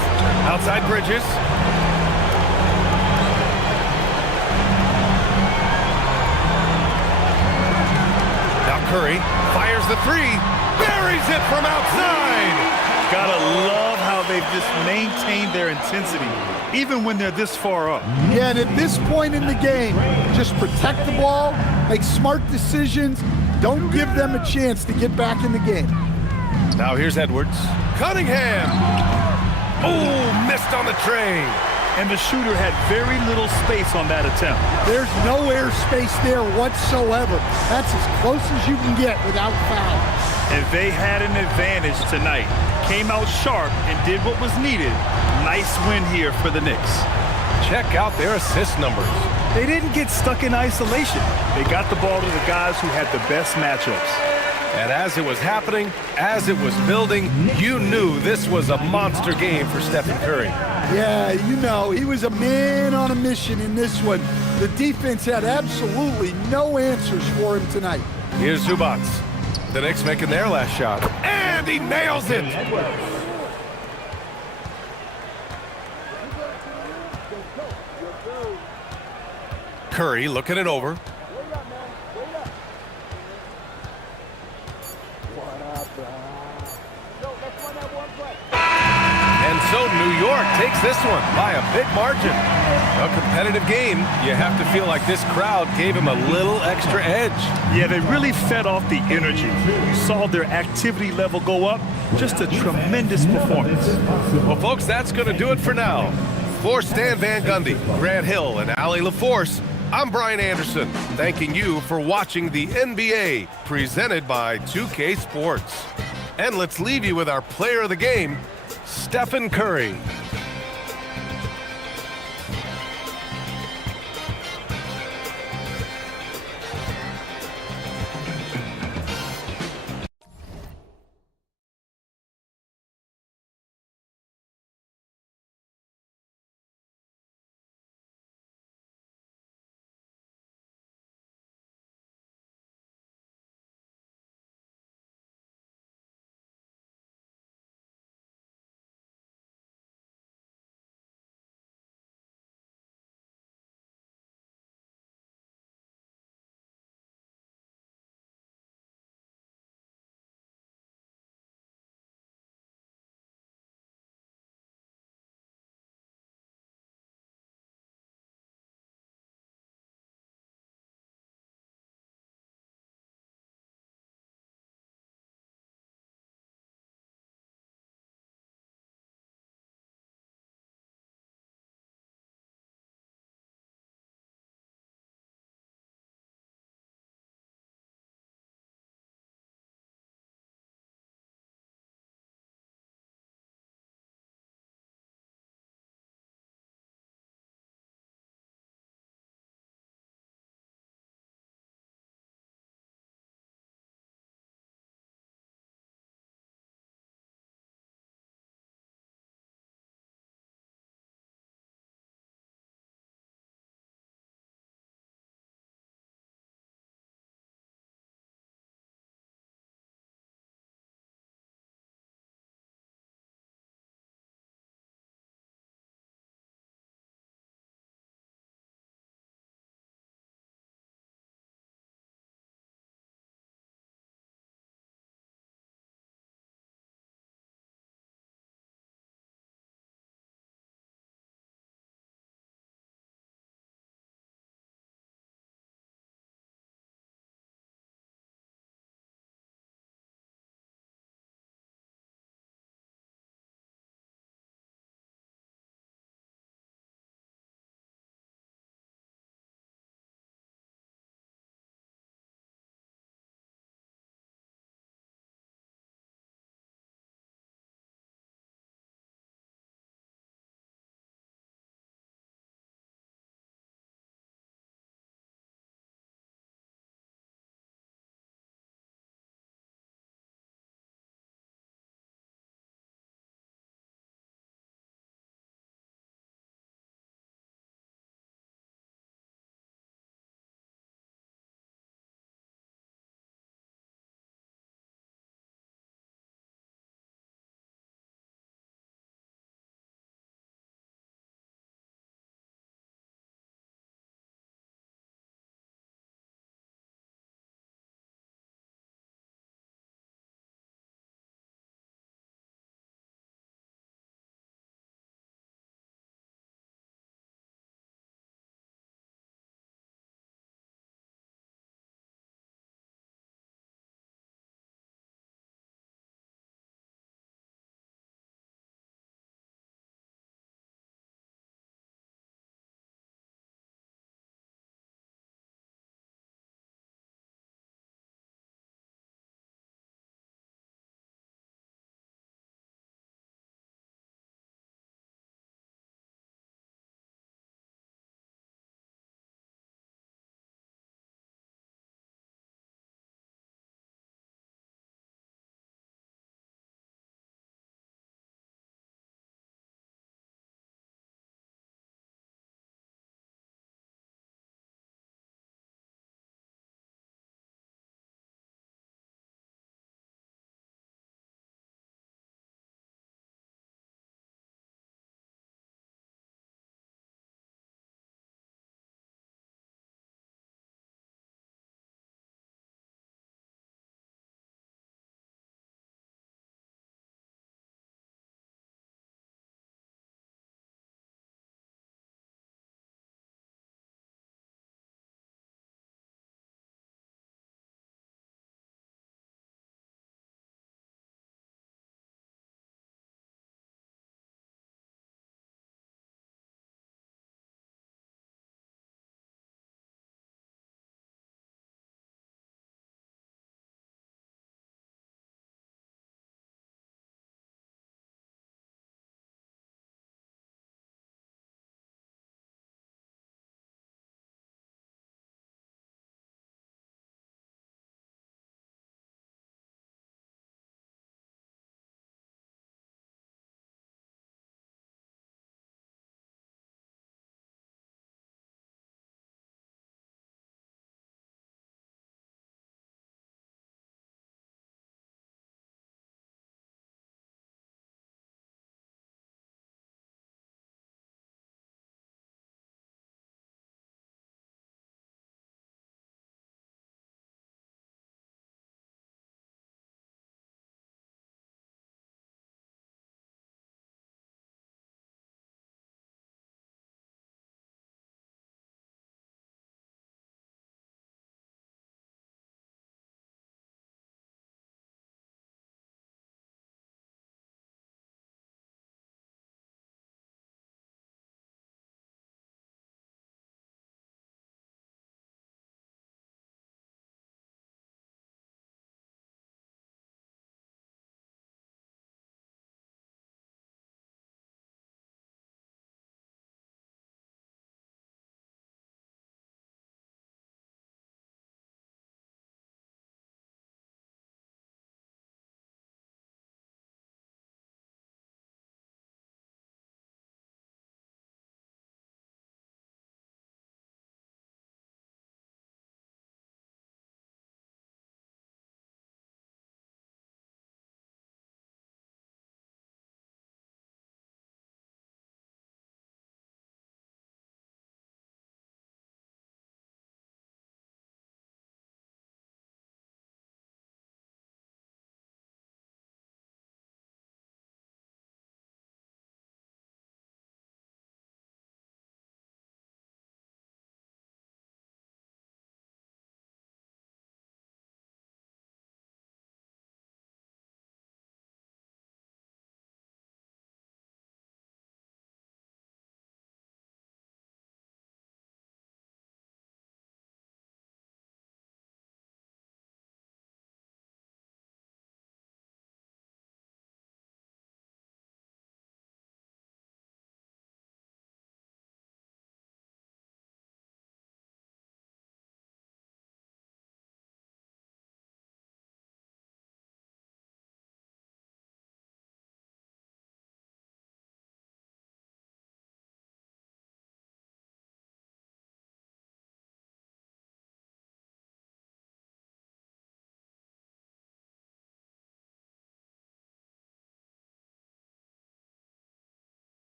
Outside Bridges. Now Curry fires the three. Buries it from outside. Gotta love how they've just maintained their intensity, even when they're this far up. Yeah, and at this point in the game, just protect the ball, make smart decisions, don't give them a chance to get back in the game. Now here's Edwards. Cunningham. Oh, missed on the tray. And the shooter had very little space on that attempt. There's no air space there whatsoever. That's as close as you can get without foul. And they had an advantage tonight. Came out sharp and did what was needed. Nice win here for the Knicks. Check out their assist numbers. They didn't get stuck in isolation. They got the ball to the guys who had the best matchups. And as it was happening, as it was building, you knew this was a monster game for Stephen Curry. Yeah, you know, he was a man on a mission in this one. The defense had absolutely no answers for him tonight. Here's Zubats. The Knicks making their last shot. And he nails it! Curry looking it over. And so New York takes this one by a big margin. A competitive game. You have to feel like this crowd gave him a little extra edge. Yeah, they really fed off the energy. You saw their activity level go up. Just a tremendous performance. Well, folks, that's going to do it for now. For Stan Van Gundy, Grant Hill, and Allie LaForce, I'm Brian Anderson, thanking you for watching the NBA, presented by 2K Sports. And let's leave you with our player of the game, Stephen Curry.